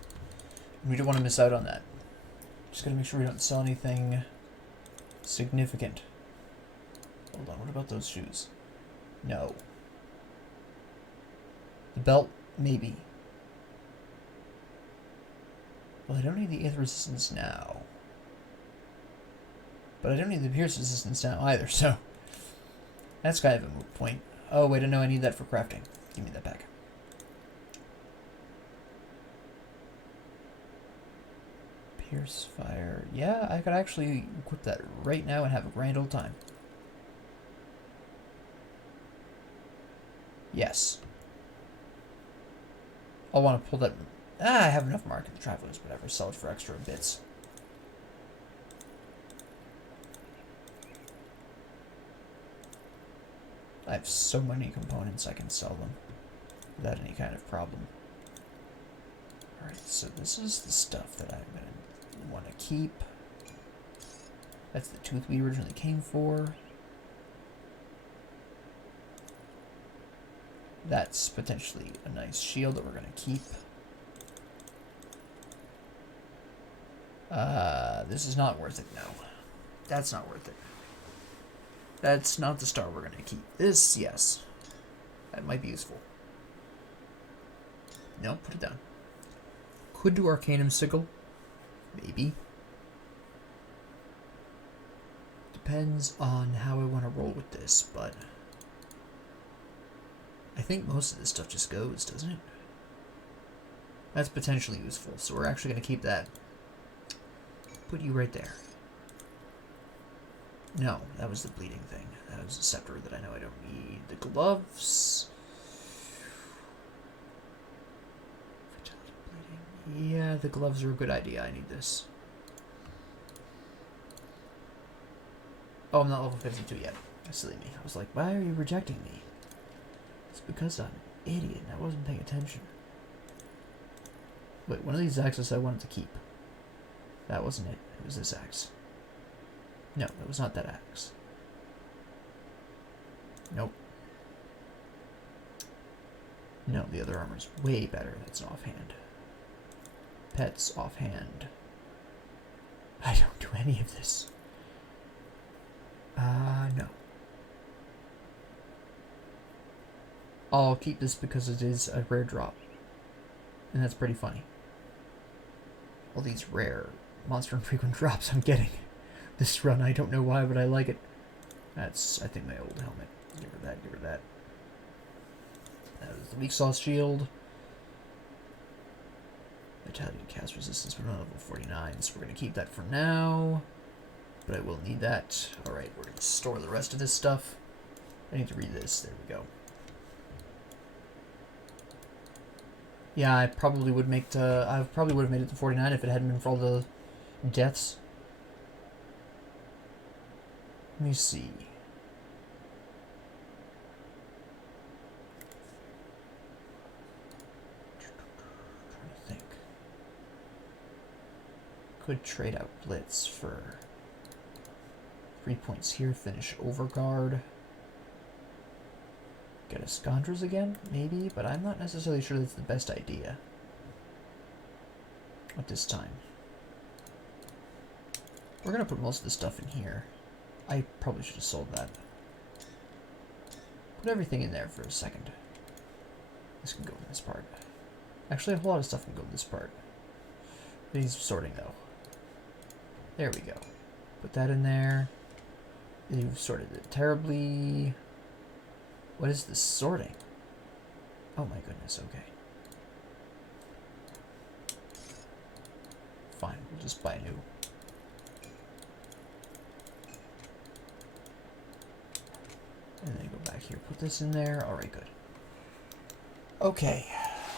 and we don't want to miss out on that. Just got to make sure we don't sell anything significant. Hold on, what about those shoes? No. The belt, maybe. Well, I don't need the Aether resistance now. But I don't need the Pierce resistance now either, so that's kind of a moot point. Oh, wait, I know I need that for crafting. Give me that back. Pierce fire. Yeah, I could actually equip that right now and have a grand old time. Yes. I'll want to pull that. I have enough market the Travelers, whatever. Sell it for extra bits. I have so many components I can sell them without any kind of problem. Alright, so this is the stuff that I'm going to want to keep. That's the tooth we originally came for. That's potentially a nice shield that we're going to keep. This is not worth it, no. That's not worth it. That's not the star we're going to keep. This, yes. That might be useful. No, put it down. Could do Arcanum Sigil. Maybe. Depends on how I want to roll with this, but I think most of this stuff just goes, doesn't it? That's potentially useful, so we're actually going to keep that. Put you right there. No, that was the bleeding thing. That was a scepter that I know I don't need. The gloves. Fertility bleeding. Yeah, the gloves are a good idea. I need this. Oh, I'm not level 52 yet. Silly me. I was like, why are you rejecting me? It's because I'm an idiot and I wasn't paying attention. Wait, one of these axes I wanted to keep. That wasn't it. It was this axe. No, that was not that axe. Nope. No, the other armor's way better. That's an offhand. Pets offhand. I don't do any of this. No. I'll keep this because it is a rare drop. And that's pretty funny. All these rare monster infrequent drops I'm getting. This run, I don't know why, but I like it. That's, I think, my old helmet. Give her that, give her that. That is the weak sauce shield. Retaliation cast resistance, but not level 49, so we're going to keep that for now. But I will need that. Alright, we're going to store the rest of this stuff. I need to read this. There we go. Yeah, I probably would make I probably would have made it to 49 if it hadn't been for all the deaths. Let me see. Trying to think. Could trade out Blitz for 3 points here, finish Overguard. Get a Scondras again? Maybe, but I'm not necessarily sure that's the best idea at this time. We're going to put most of the stuff in here. I probably should have sold that. Put everything in there for a second. This can go in this part. Actually, a whole lot of stuff can go in this part. He's sorting, though. There we go. Put that in there. You've sorted it terribly. What is this sorting? Oh my goodness, okay. Fine, we'll just buy new. And then go back here, put this in there. Alright, good. Okay,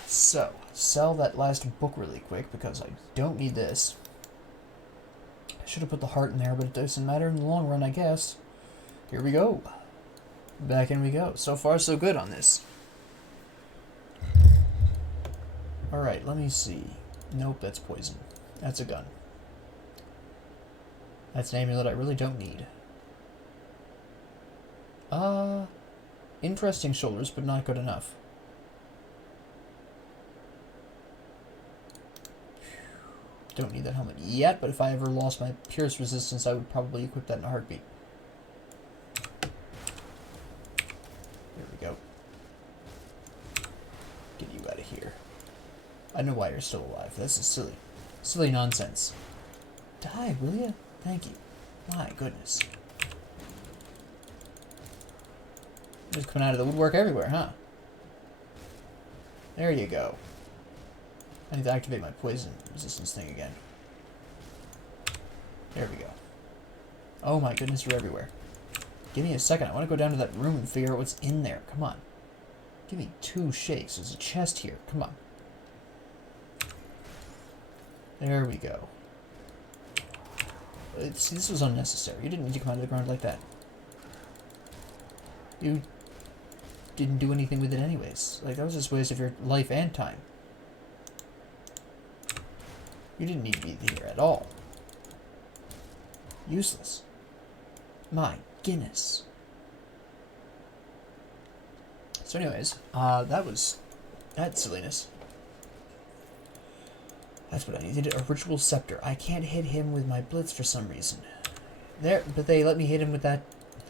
so, sell that last book really quick because I don't need this. I should have put the heart in there, but it doesn't matter in the long run, I guess. Here we go. Back in we go. So far, so good on this. Alright, let me see. Nope, that's poison. That's a gun. That's an amulet I really don't need. Interesting shoulders, but not good enough. Don't need that helmet yet, but if I ever lost my pierce resistance, I would probably equip that in a heartbeat. There we go. Get you out of here. I know why you're still alive. This is silly. Silly nonsense. Die, will ya? Thank you. My goodness. Just coming out of the woodwork everywhere, huh? There you go. I need to activate my poison resistance thing again. There we go. Oh my goodness, you're everywhere. Give me a second. I want to go down to that room and figure out what's in there. Come on. Give me 2 shakes. There's a chest here. Come on. There we go. See, this was unnecessary. You didn't need to come out of the ground like that. You didn't do anything with it anyways. Like, that was just a waste of your life and time. You didn't need to be here at all. Useless. My goodness. So anyways, that silliness. That's what I needed, a ritual scepter. I can't hit him with my blitz for some reason. There, but they let me hit him with that.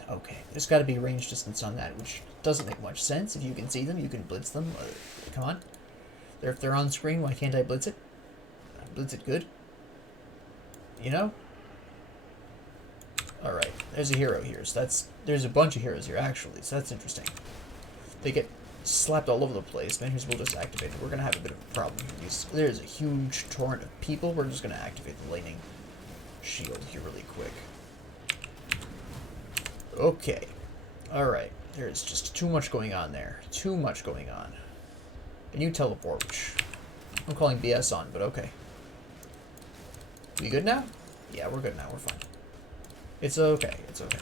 Okay, there's got to be a range distance on that, which doesn't make much sense. If you can see them, you can blitz them. Come on. If they're on screen, why can't I blitz it? Blitz it good. You know? Alright, there's a hero here. So there's a bunch of heroes here, actually, so that's interesting. They get slapped all over the place. Menhirs will just activate it. We're going to have a bit of a problem here. There's a huge torrent of people. We're just going to activate the lightning shield here really quick. Okay. Alright. There's just too much going on there. Too much going on. And you teleport, which I'm calling BS on, but okay. We good now? Yeah, we're good now. We're fine. It's okay. It's okay.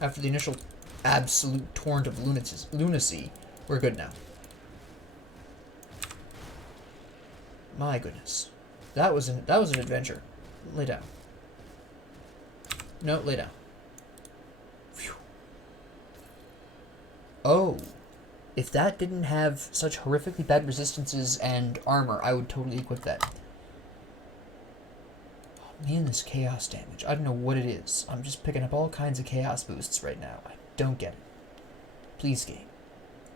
After the initial absolute torrent of lunacy, we're good now. My goodness. That was an adventure. Lay down. No, lay down. Phew. Oh. If that didn't have such horrifically bad resistances and armor, I would totally equip that. Oh, man, this chaos damage. I don't know what it is. I'm just picking up all kinds of chaos boosts right now. I don't get it. Please, game.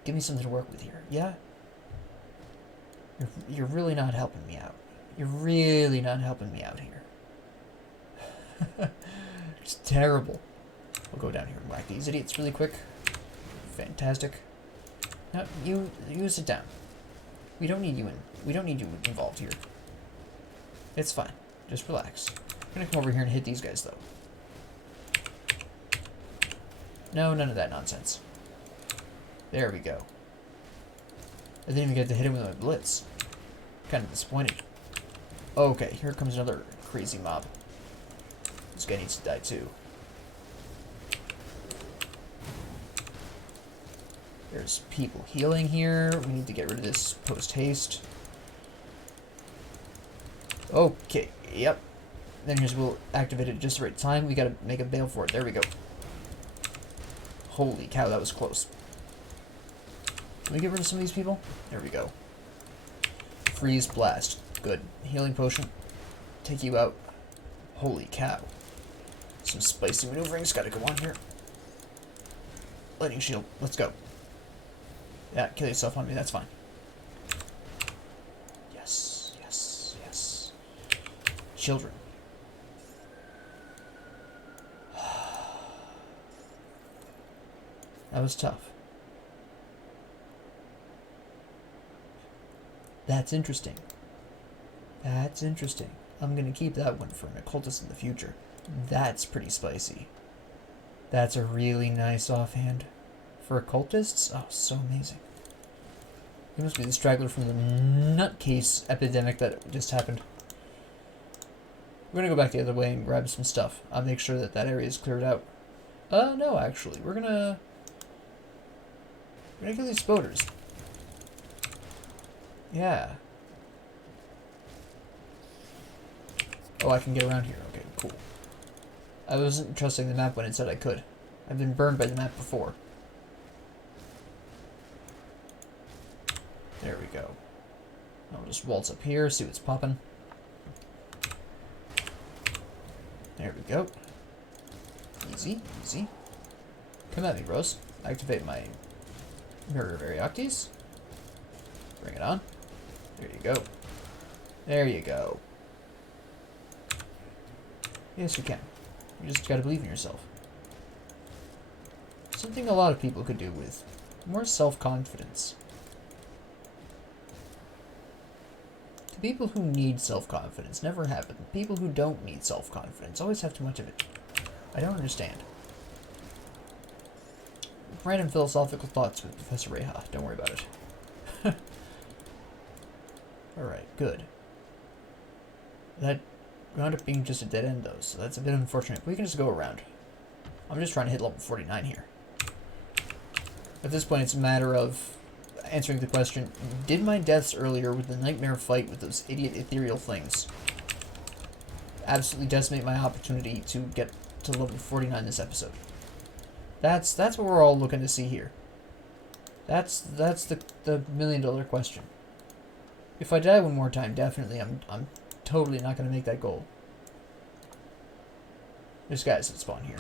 Give me something to work with here. Yeah? You're really not helping me out. You're really not helping me out here. It's terrible. We'll go down here and whack these idiots really quick. Fantastic. No, you sit down. We don't need you involved here. It's fine. Just relax. I'm gonna come over here and hit these guys though. No, none of that nonsense. There we go. I didn't even get to hit him with my blitz. Kind of disappointed. Okay, here comes another crazy mob. This guy needs to die too. There's people healing here. We need to get rid of this post-haste. Okay, yep. Then here's we'll activate it at just the right time. We gotta make a bail for it. There we go. Holy cow, that was close. Can we get rid of some of these people? There we go. Freeze blast. Good. Healing potion. Take you out. Holy cow. Some spicy maneuvering's gotta go on here. Lightning shield. Let's go. Yeah, kill yourself on me. That's fine. Yes, yes, yes. Children. That was tough. That's interesting. That's interesting. I'm gonna keep that one for an occultist in the future. That's pretty spicy. That's a really nice offhand. For occultists? Oh, so amazing. He must be the straggler from the nutcase epidemic that just happened. We're gonna go back the other way and grab some stuff. I'll make sure that that area is cleared out. No, actually. We're gonna kill these spoders. Yeah. Oh, I can get around here. Okay, cool. I wasn't trusting the map when it said I could. I've been burned by the map before. There we go. I'll just waltz up here, see what's popping. There we go. Easy, easy. Come at me, bros. Activate my Mirror of Arioctes. Bring it on. There you go. There you go. Yes, you can. You just gotta believe in yourself. Something a lot of people could do with more self-confidence. The people who need self-confidence never have it. The people who don't need self-confidence always have too much of it. I don't understand. Random philosophical thoughts with Professor Reha. Don't worry about it. Alright, good. That wound up being just a dead end, though, so that's a bit unfortunate. We can just go around. I'm just trying to hit level 49 here. At this point, it's a matter of answering the question, did my deaths earlier with the nightmare fight with those idiot ethereal things absolutely decimate my opportunity to get to level 49 this episode? That's what we're all looking to see here. That's the million-dollar question. If I die one more time, definitely I'm totally not going to make that goal. There's guys that spawn here.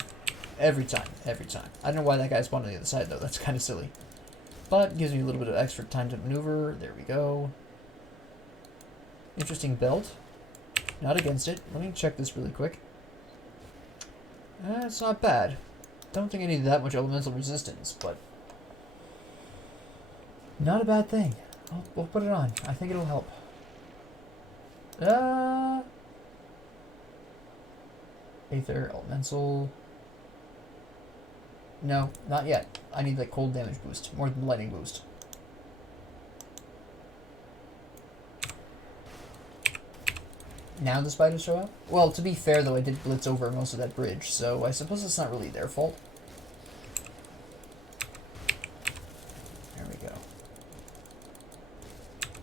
Every time, every time. I don't know why that guy spawned on the other side, though. That's kind of silly. But gives me a little bit of extra time to maneuver. There we go. Interesting belt. Not against it. Let me check this really quick. It's not bad. Don't think I need that much elemental resistance, but not a bad thing. We'll put it on. I think it'll help. Aether, elemental. No, not yet. I need like cold damage boost, more than lightning boost. Now the spiders show up? Well, to be fair though, I did blitz over most of that bridge, so I suppose it's not really their fault. There we go.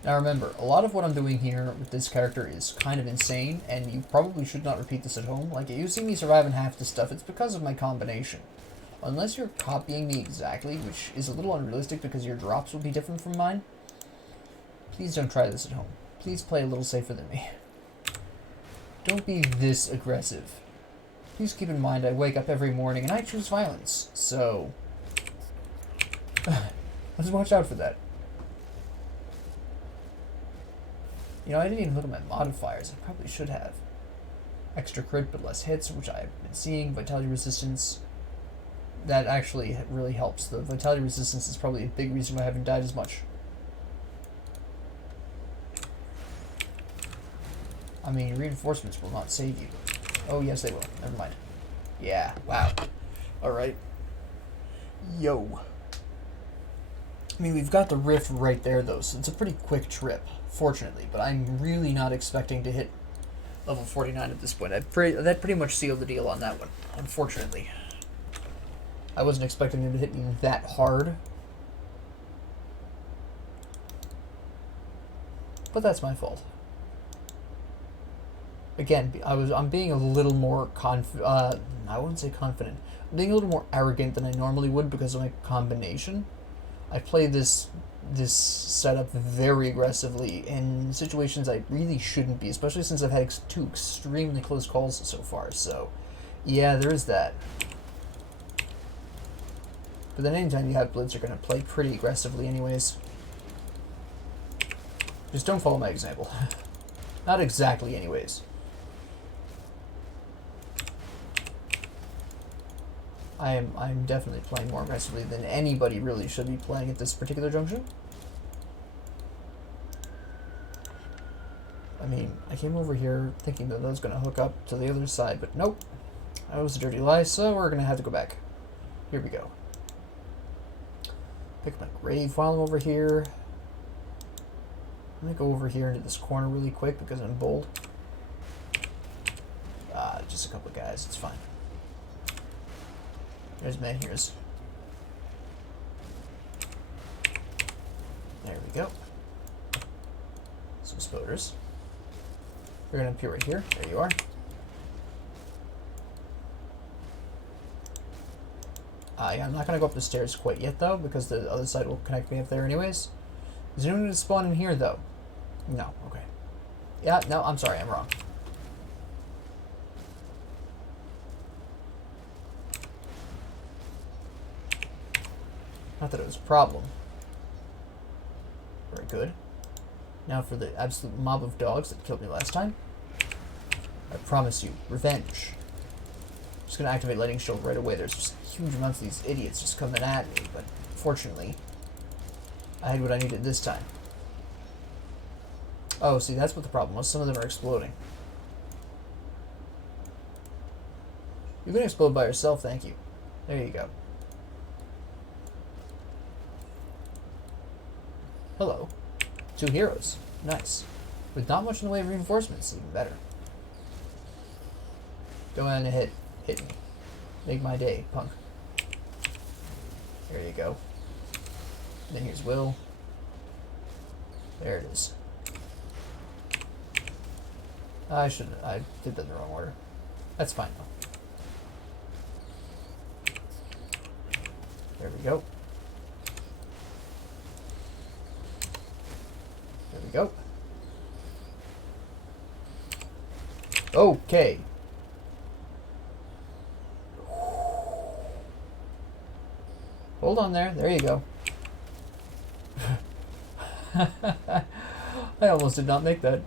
Now remember, a lot of what I'm doing here with this character is kind of insane, and you probably should not repeat this at home. Like, you see me surviving half the stuff, it's because of my combination. Unless you're copying me exactly, which is a little unrealistic because your drops will be different from mine, please don't try this at home. Please play a little safer than me. Don't be this aggressive. Please keep in mind I wake up every morning and I choose violence, so let's watch out for that. You know, I didn't even look at my modifiers. I probably should have. Extra crit but less hits, which I've been seeing. Vitality resistance. That actually really helps. The vitality resistance is probably a big reason why I haven't died as much. I mean, reinforcements will not save you. Oh, yes, they will. Never mind. Yeah, wow. Alright. Yo. I mean, we've got the rift right there, though, so it's a pretty quick trip, fortunately. But I'm really not expecting to hit level 49 at this point. That pretty much sealed the deal on that one, unfortunately. I wasn't expecting him to hit me that hard. But that's my fault. Again, I'm being a little more I wouldn't say confident. I'm being a little more arrogant than I normally would because of my combination. I play this setup very aggressively in situations I really shouldn't be, especially since I've had two extremely close calls so far. So, yeah, there is that. But then anytime you have blitz, you're going to play pretty aggressively anyways. Just don't follow my example. Not exactly anyways. I'm definitely playing more aggressively than anybody really should be playing at this particular junction. I mean, I came over here thinking that I was going to hook up to the other side, but nope. That was a dirty lie, so we're going to have to go back. Here we go. Pick my grave while I'm over here. I'm going to go over here into this corner really quick because I'm bold. Just a couple of guys, it's fine. There's Menhirs. There we go. Some spoders. We're going to appear right here. There you are. Yeah, I'm not going to go up the stairs quite yet, though, because the other side will connect me up there anyways. Is anyone going to spawn in here, though? No. Okay. Yeah, no, I'm sorry. I'm wrong. Not that it was a problem. Very good. Now for the absolute mob of dogs that killed me last time. I promise you, revenge. Just gonna activate Lightning Shield right away. There's just huge amounts of these idiots just coming at me, but fortunately, I had what I needed this time. Oh, see, that's what the problem was. Some of them are exploding. You can explode by yourself, thank you. There you go. Hello. 2 heroes. Nice. With not much in the way of reinforcements, even better. Go ahead and hit me. Make my day, punk. There you go. And then here's Will. There it is. I did that in the wrong order. That's fine though. There we go. There we go. Okay. Hold on there. There you go. I almost did not make that.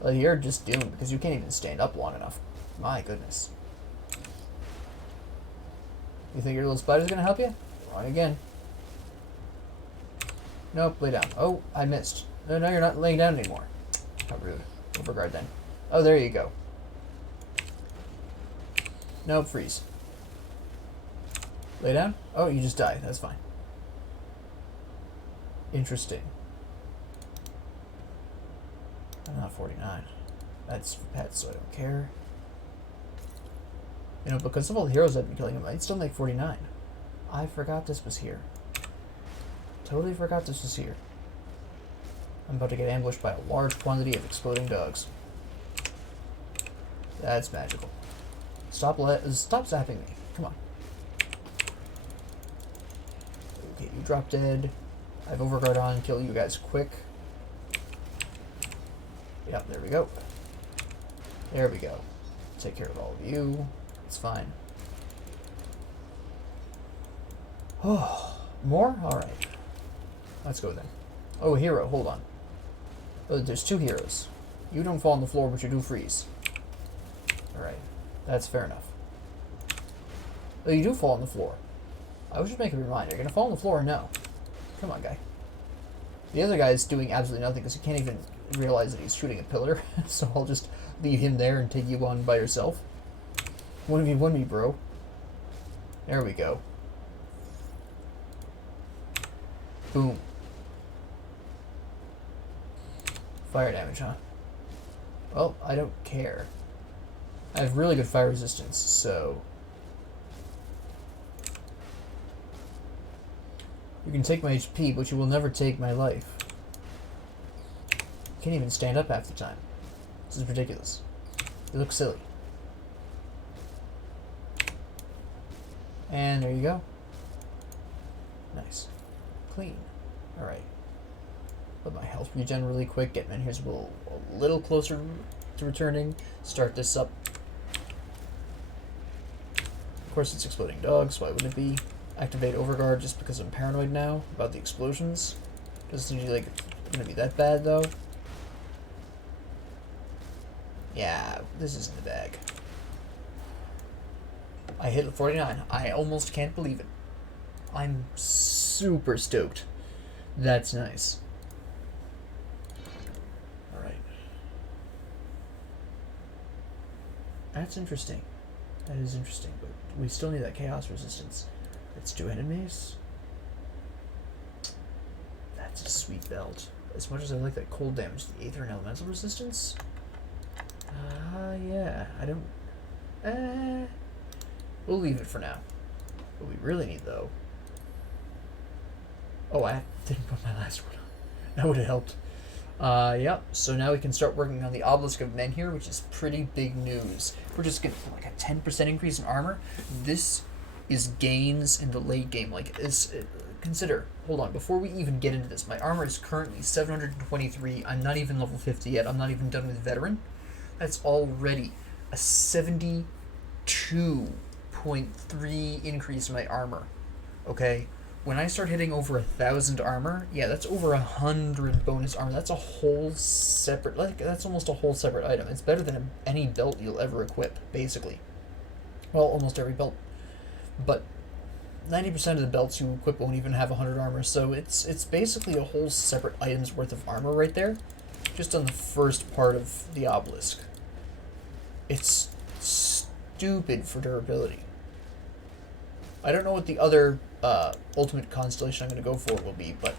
Well, you're just doomed because you can't even stand up long enough. My goodness. You think your little spider's gonna help you? Wrong again. Nope, lay down. Oh, I missed. No, you're not laying down anymore. How rude. Overguard then. Oh, there you go. Nope, freeze. Lay down? Oh, you just died. That's fine. Interesting. I'm not 49. That's for pets, so I don't care. You know, because of all the heroes I've been killing him, I'd still make 49. I forgot this was here. Totally forgot this was here. I'm about to get ambushed by a large quantity of exploding dogs. That's magical. Stop zapping me. Come on. Okay, you drop dead. I have Overguard on. Kill you guys quick. Yep, there we go. There we go. Take care of all of you. It's fine. Oh, more? Alright. Let's go then. Oh, a hero. Hold on. Oh, there's 2 heroes. You don't fall on the floor, but you do freeze. Alright. That's fair enough. Oh, you do fall on the floor. I was just making a reminder. You're gonna fall on the floor or no? Come on, guy. The other guy is doing absolutely nothing because he can't even realize that he's shooting a pillar. So I'll just leave him there and take you on by yourself. 1v1 me, bro. There we go. Boom. Fire damage, huh? Well, I don't care. I have really good fire resistance, so... You can take my HP, but you will never take my life. You can't even stand up half the time. This is ridiculous. You look silly. And there you go. Nice. Clean. Alright. Let my health regen really quick. Get Menhir's will a little closer to returning. Start this up. Of course it's exploding dogs. Why wouldn't it be? Activate Overguard just because I'm paranoid now about the explosions. Doesn't usually gonna be that bad though. Yeah, this is in the bag. I hit 49. I almost can't believe it. I'm super stoked. That's nice. Alright. That's interesting. That is interesting, but we still need that chaos resistance. It's 2 enemies. That's a sweet belt. As much as I like that cold damage, the Aether and Elemental resistance. Yeah. I don't... We'll leave it for now. What we really need, though... Oh, I didn't put my last one on. That would have helped. Yep. So now we can start working on the Obelisk of Menhir, which is pretty big news. We're just getting like a 10% increase in armor. This is gains in the late game. Consider, hold on, before we even get into this, my armor is currently 723. I'm not even level 50 yet. I'm not even done with veteran. That's already a 72.3 increase in my armor. Okay? When I start hitting over 1,000 armor, yeah, that's over 100 bonus armor. That's a whole separate, that's almost a whole separate item. It's better than any belt you'll ever equip, basically. Well, almost every belt. But 90% of the belts you equip won't even have 100 armor, so it's basically a whole separate item's worth of armor right there, just on the first part of the obelisk. It's stupid for durability. I don't know what the other ultimate constellation I'm going to go for will be, but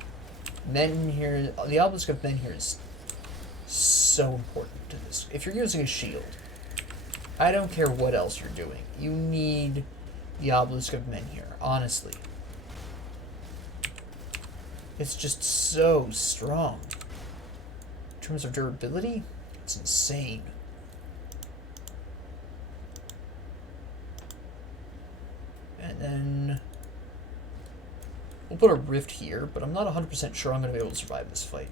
Menhir, the Obelisk of Menhir is so important to this. If you're using a shield, I don't care what else you're doing. You need the Obelisk of Menhir, honestly. It's just so strong. In terms of durability, it's insane. And then we'll put a rift here, but I'm not 100% sure I'm going to be able to survive this fight.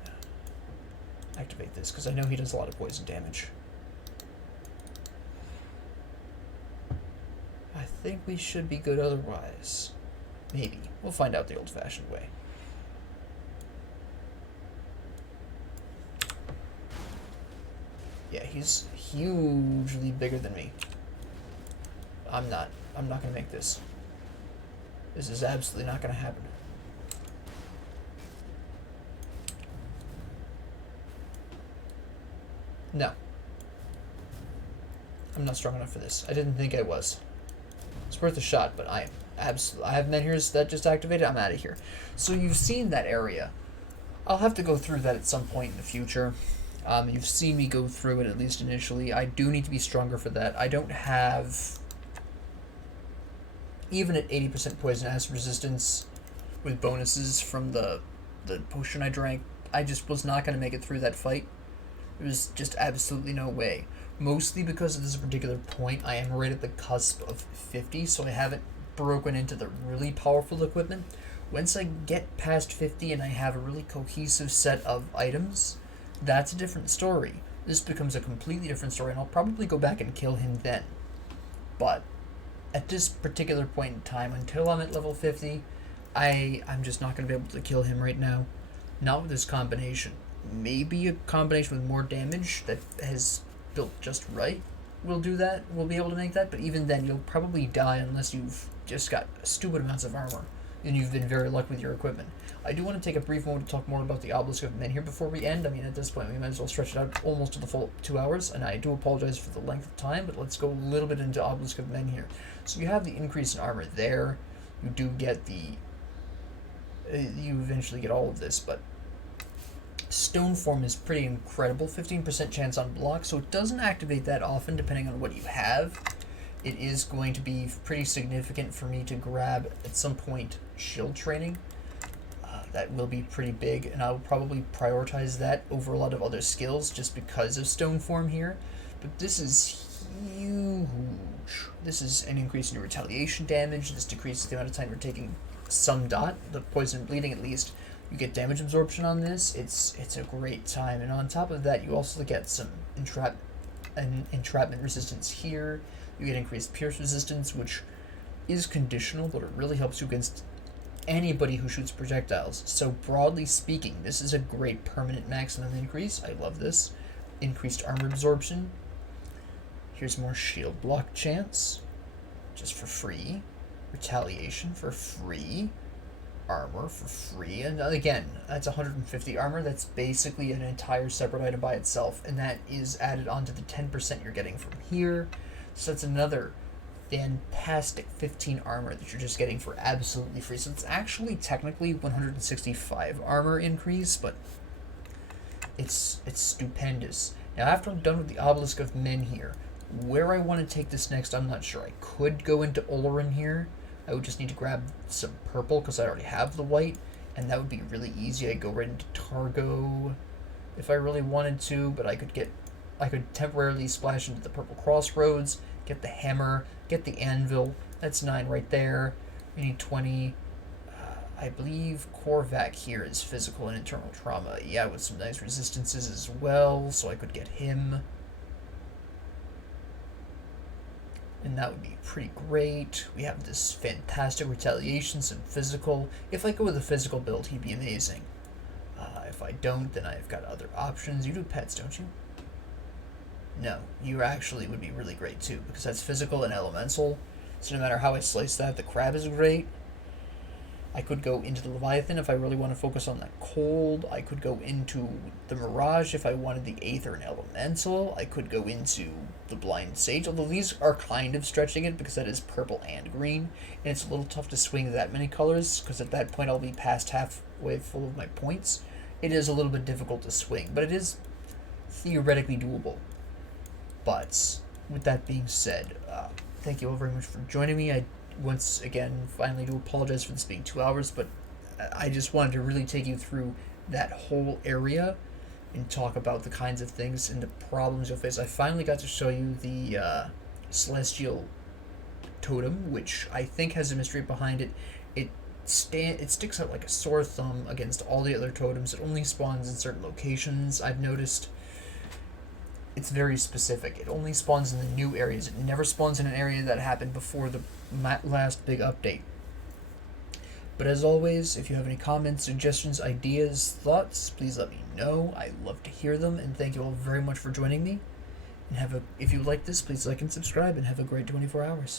Activate this, because I know he does a lot of poison damage. I think we should be good otherwise. Maybe. We'll find out the old-fashioned way. Yeah, he's hugely bigger than me. I'm not going to make this. This is absolutely not going to happen. No. I'm not strong enough for this. I didn't think I was. It's worth a shot, but I am absolutely... I have Menhirs that just activated. I'm out of here. So you've seen that area. I'll have to go through that at some point in the future. You've seen me go through it, at least initially. I do need to be stronger for that. I don't have... Even at 80% poison acid resistance with bonuses from the potion I drank, I just was not going to make it through that fight. There was just absolutely no way. Mostly because at this particular point, I am right at the cusp of 50, so I haven't broken into the really powerful equipment. Once I get past 50 and I have a really cohesive set of items, that's a different story. This becomes a completely different story, and I'll probably go back and kill him then. But at this particular point in time, until I'm at level 50, I'm just not going to be able to kill him right now. Not with this combination. Maybe a combination with more damage that has built just right will do that. We'll be able to make that, but even then, you'll probably die unless you've just got stupid amounts of armor and you've been very lucky with your equipment. I do want to take a brief moment to talk more about the Obelisk of Menhir before we end. I mean, at this point, we might as well stretch it out almost to the full 2 hours, and I do apologize for the length of time, but let's go a little bit into Obelisk of Menhir. So you have the increase in armor there. You do get the you eventually get all of this, but stone form is pretty incredible. 15% chance on block, so it doesn't activate that often depending on what you have. It is going to be pretty significant for me to grab at some point shield training. That will be pretty big, and I will probably prioritize that over a lot of other skills just because of stone form here. But this is huge. This is an increase in your retaliation damage. This decreases the amount of time you're taking some dot, the poison and bleeding at least. You get damage absorption on this. It's a great time, and on top of that, you also get some entrapment resistance here. You get increased pierce resistance, which is conditional, but it really helps you against anybody who shoots projectiles. So broadly speaking, this is a great permanent maximum increase. I love this. Increased armor absorption. Here's more shield block chance, just for free. Retaliation for free. Armor for free. And again, that's 150 armor. That's basically an entire separate item by itself, and that is added onto the 10% you're getting from here. So that's another fantastic 15 armor that you're just getting for absolutely free. So it's actually technically 165 armor increase, but it's stupendous. Now after I'm done with the Obelisk of Menhir, where I want to take this next, I'm not sure. I could go into Olorin here. I would just need to grab some purple because I already have the white, and that would be really easy. I'd go right into Targo if I really wanted to, but I could temporarily splash into the purple crossroads, get the hammer, get the anvil. That's 9 right there. We need 20. I believe Korvac here is physical and internal trauma. Yeah, with some nice resistances as well, so I could get him. And that would be pretty great. We have this fantastic retaliation, some physical. If I go with a physical build, he'd be amazing. If I don't, then I've got other options. You do pets, don't you? No, you actually would be really great too, because that's physical and elemental. So no matter how I slice that, the crab is great. I could go into the Leviathan if I really want to focus on that cold. I could go into the Mirage if I wanted the Aether and Elemental. I could go into the Blind Sage, although these are kind of stretching it because that is purple and green, and it's a little tough to swing that many colors because at that point I'll be past halfway full of my points. It is a little bit difficult to swing, but it is theoretically doable. But with that being said, thank you all very much for joining me. I once again finally do apologize for this being 2 hours, but I just wanted to really take you through that whole area and talk about the kinds of things and the problems you'll face. I finally got to show you the Celestial Totem, which I think has a mystery behind it. It sticks out like a sore thumb against all the other totems. It only spawns in certain locations, I've noticed. It's very specific. It only spawns in the new areas. It never spawns in an area that happened before the last big update. But as always, if you have any comments, suggestions, ideas, thoughts, please let me know. I love to hear them, and thank you all very much for joining me. And if you like this, please like and subscribe, and have a great 24 hours.